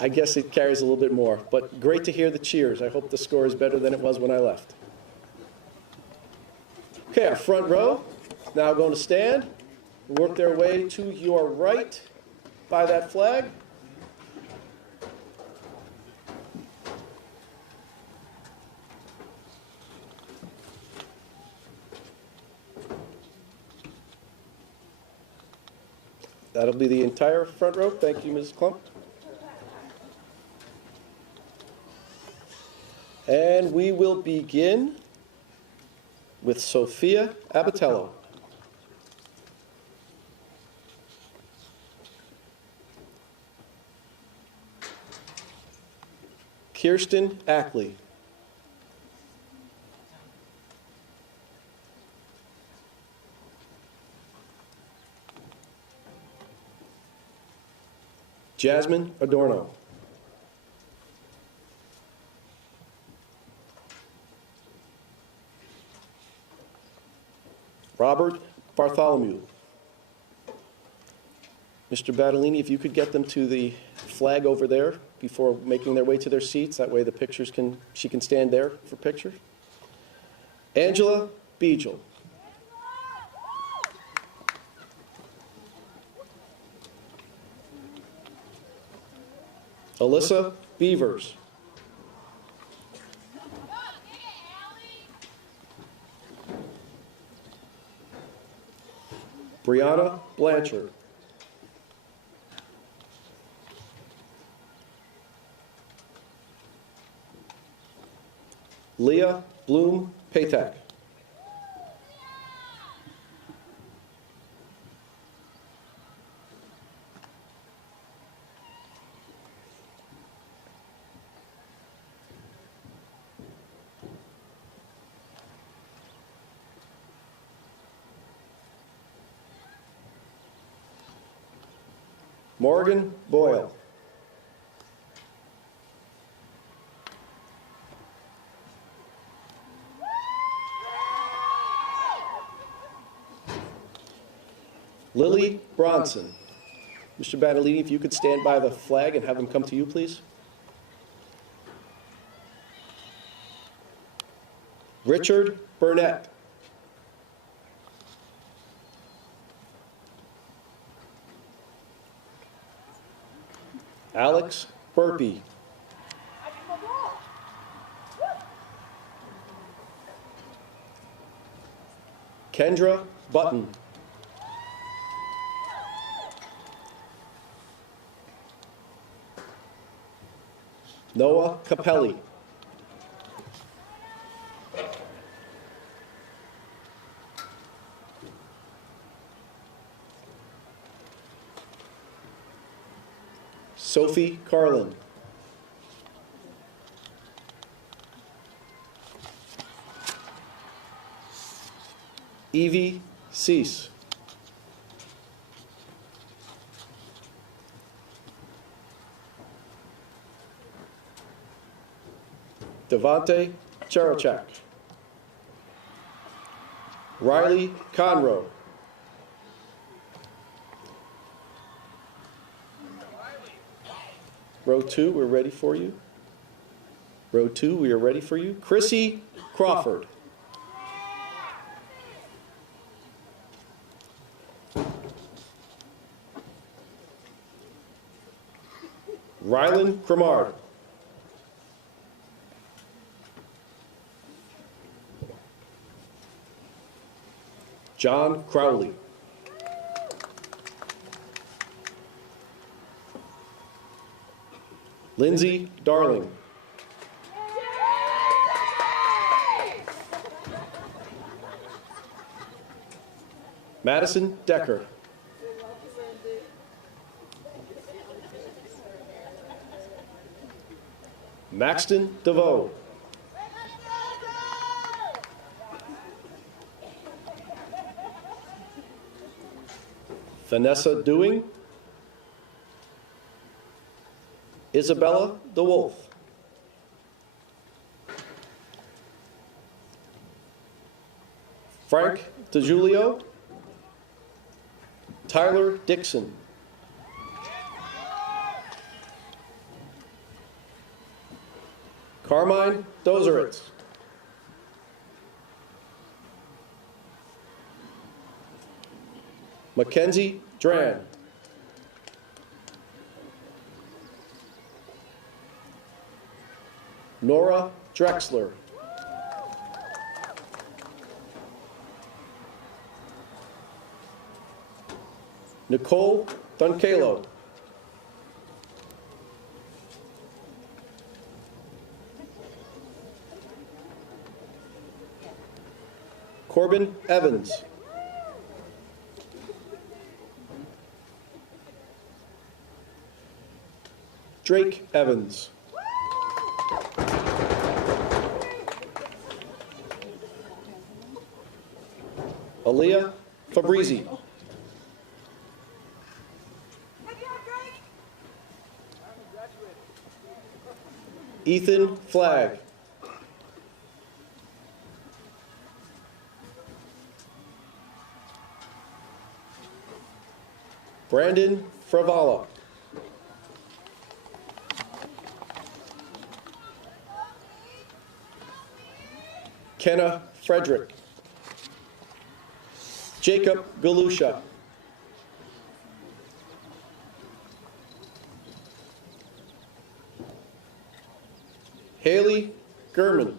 I guess it carries a little bit more. But great to hear the cheers. I hope the score is better than it was when I left. Okay, our front row now going to stand, work their way to your right by that flag. That'll be the entire front row. Thank you, Ms. Klump. And we will begin with Sophia Abatello. Kirsten Ackley. Jasmine Adorno. Robert Bartholomew. Mr. Battellini, if you could get them to the flag over there before making their way to their seats, that way the pictures she can stand there for pictures. Angela Beegel. Alyssa Beavers. Brianna Blanchard. Leah Bloom Patak. Morgan Boyle. Lily Bronson. Mr. Battellini, if you could stand by the flag and have them come to you, please. Richard Burnett. Alex Burpee. Kendra Button. Noah Capelli. Sophie Carlin. Evie Cease. Devontae Charachak. Riley Conroe. Row 2, we're ready for you. Row 2, we are ready for you. Chrissy Crawford. Rylan Cremard. John Crowley. Lindsay Darling. Madison Decker. Maxton DeVoe. Vanessa Dewing. Isabella DeWolf. Frank DeJulio. Tyler Dixon. Carmine Dozeritz. Mackenzie Dran. Nora Drexler. Nicole Duncalo. Corbin Evans. Drake Evans. Aaliyah Fabrizi. Ethan Flagg. Brandon Fravala. Kenna Frederick. Jacob Galusha. Haley Gurman.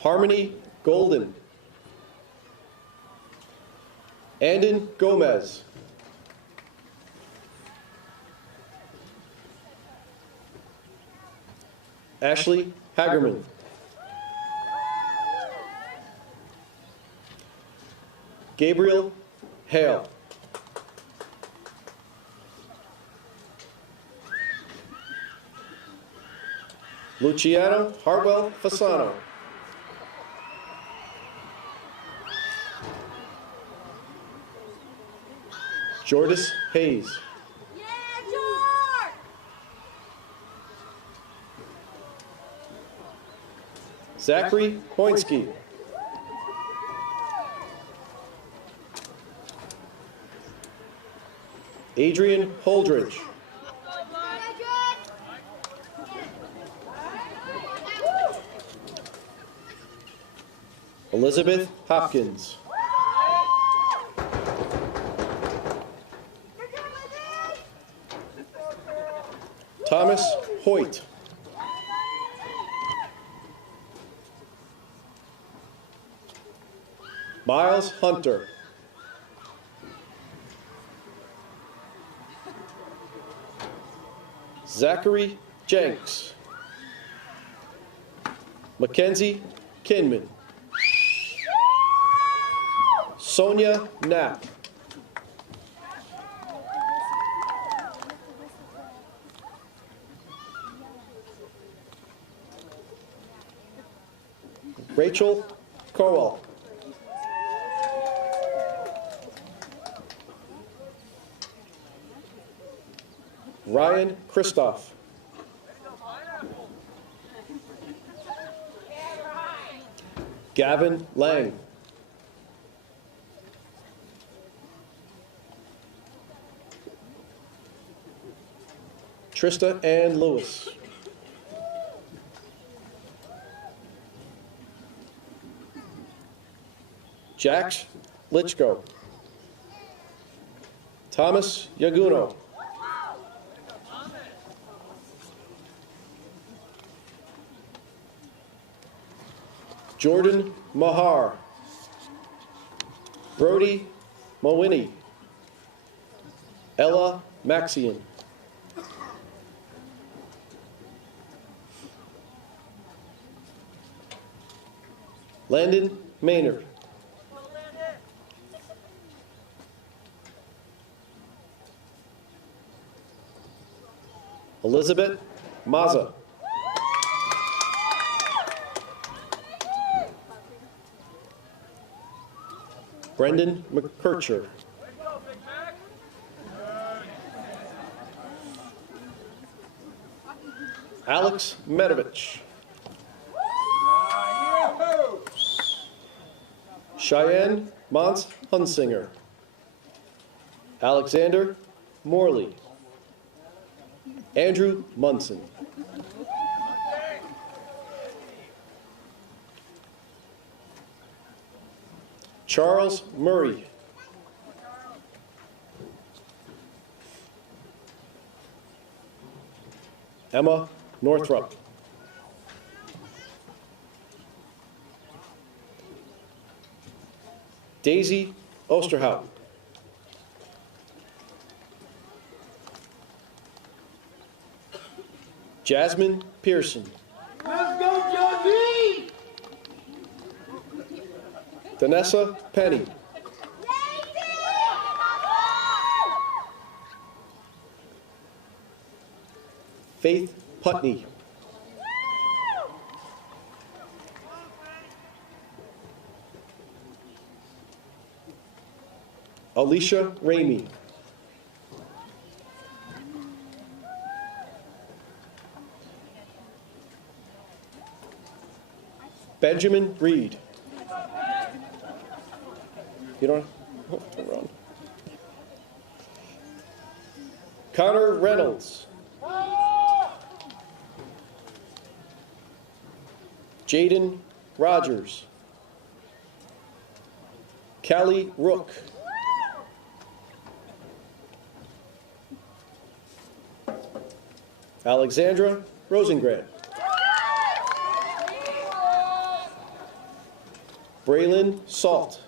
Harmony Golden. Andon Gomez. Ashley Hagerman. Gabriel Hale. Luciano Hartwell Fasano. Jordis Hayes. Zachary Hoinski. Adrian Holdridge. Elizabeth Hopkins. Thomas Hoyt. Miles Hunter. Zachary Jenks. Mackenzie Kinman. Sonia Knapp. Rachel Cowell. Ryan Kristoff. Gavin Lang. Trista Ann Lewis. Jax Litchko. Thomas Yaguno. Jordan Mahar. Brody Mawini. Ella Maxian. Landon Maynard. Elizabeth Maza. Brendan McKercher. Alex Medovich. Cheyenne Mont Hunsinger. Alexander Morley. Andrew Munson. Charles Murray. Emma Northrup. Daisy Osterhout. Jasmine Pearson. Let's go, Josie! Vanessa Penny. Faith Putney. Alicia Ramey. Benjamin Reed. You don't run. Connor Reynolds. Jaden Rogers. Callie Rook. Alexandra Rosengrad. Braylon Salt.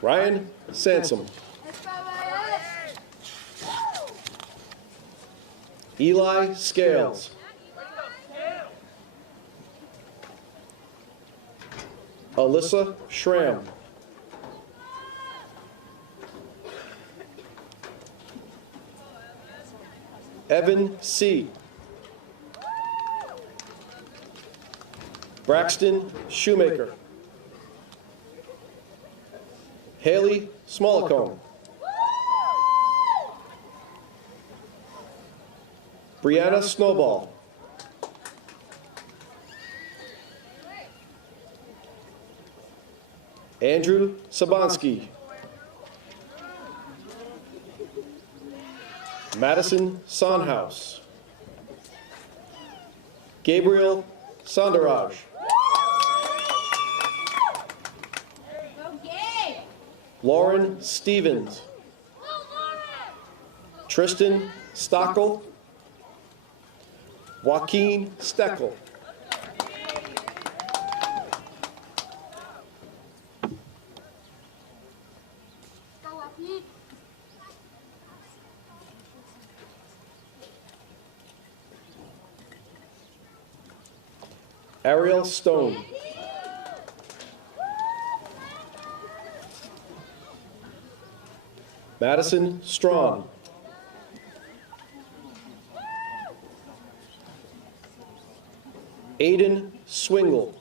Ryan Sansom. Eli Scales. Alyssa Schramm. Evan C. Braxton Shoemaker. Haley Smallacombe. Brianna Snowball. Andrew Sabansky. Madison Sonhouse. Gabriel Sandaraj. Lauren Stevens. Tristan Stockel. Joaquin Steckel. Ariel Stone. Madison Strong. Aiden Swingle.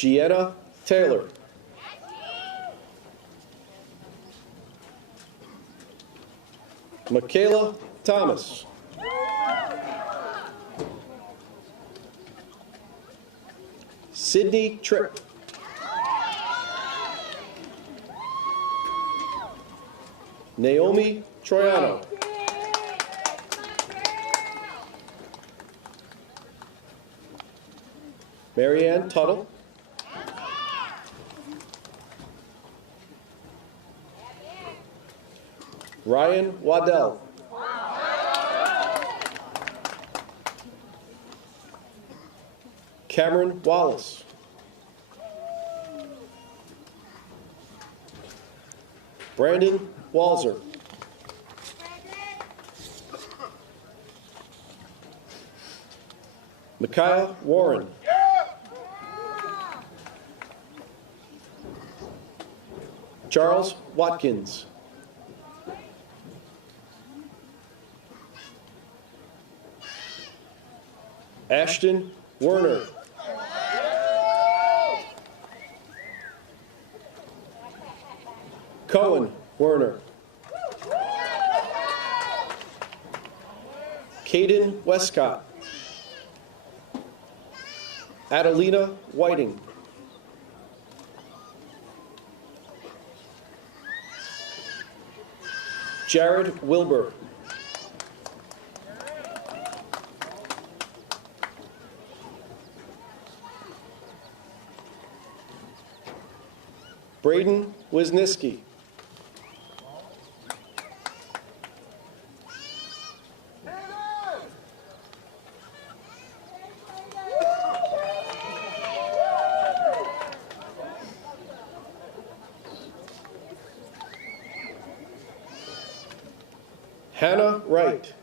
Gianna Taylor. Michaela Thomas. Sydney Tripp. Naomi Troiano. Marianne Tuttle. Ryan Waddell. Cameron Wallace. Brandon Walzer. Micaiah Warren. Charles Watkins. Ashton Werner. Cohen Werner. Caden Westcott. Adelina Whiting. Jared Wilbur. Braden Wisniewski. Hannah Wright.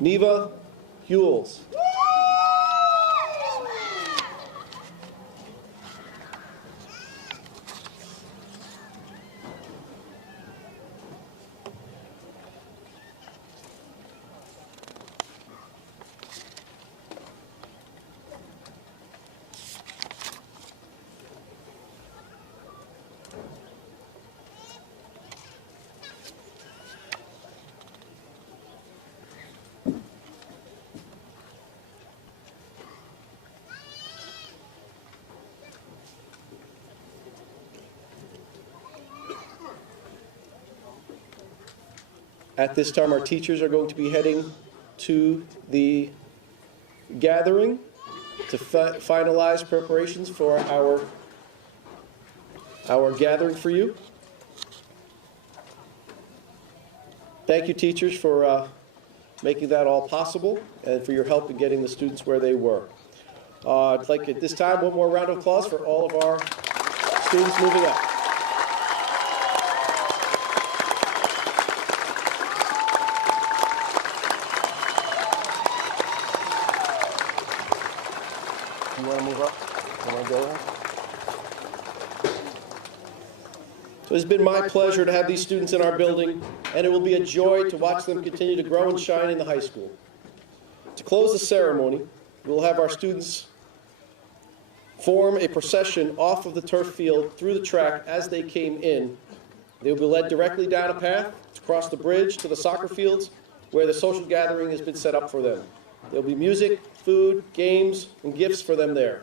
Neva Hewells. At this time, our teachers are going to be heading to the gathering to finalize preparations for our gathering for you. Thank you, teachers, for making that all possible and for your help in getting the students where they were. I'd like at this time one more round of applause for all of our students moving up. You want to move up? You want to go there? So it's been my pleasure to have these students in our building, and it will be a joy to watch them continue to grow and shine in the high school. To close the ceremony, we will have our students form a procession off of the turf field through the track as they came in. They will be led directly down a path to cross the bridge to the soccer fields where the social gathering has been set up for them. There will be music, food, games, and gifts for them there.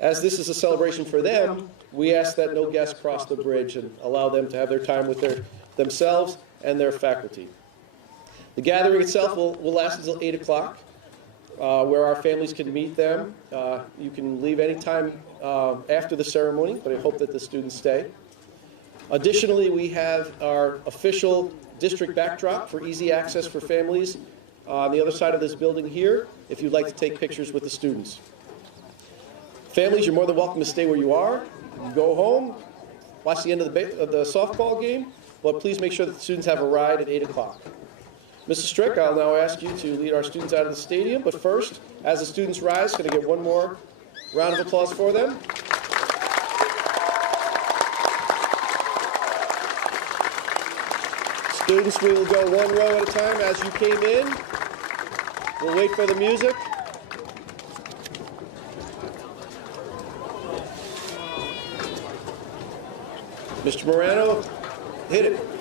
As this is a celebration for them, we ask that no guests cross the bridge and allow them to have their time with themselves and their faculty. The gathering itself will last until 8 o'clock, where our families can meet them. You can leave any time after the ceremony, but I hope that the students stay. Additionally, we have our official district backdrop for easy access for families on the other side of this building here, if you'd like to take pictures with the students. Families, you're more than welcome to stay where you are. You can go home, watch the end of the softball game, but please make sure that the students have a ride at 8 o'clock. Mrs. Strick, I'll now ask you to lead our students out of the stadium, but first, as the students rise, can I get one more round of applause for them? Students, we will go one row at a time as you came in. We'll wait for the music. Mr. Morano, hit it.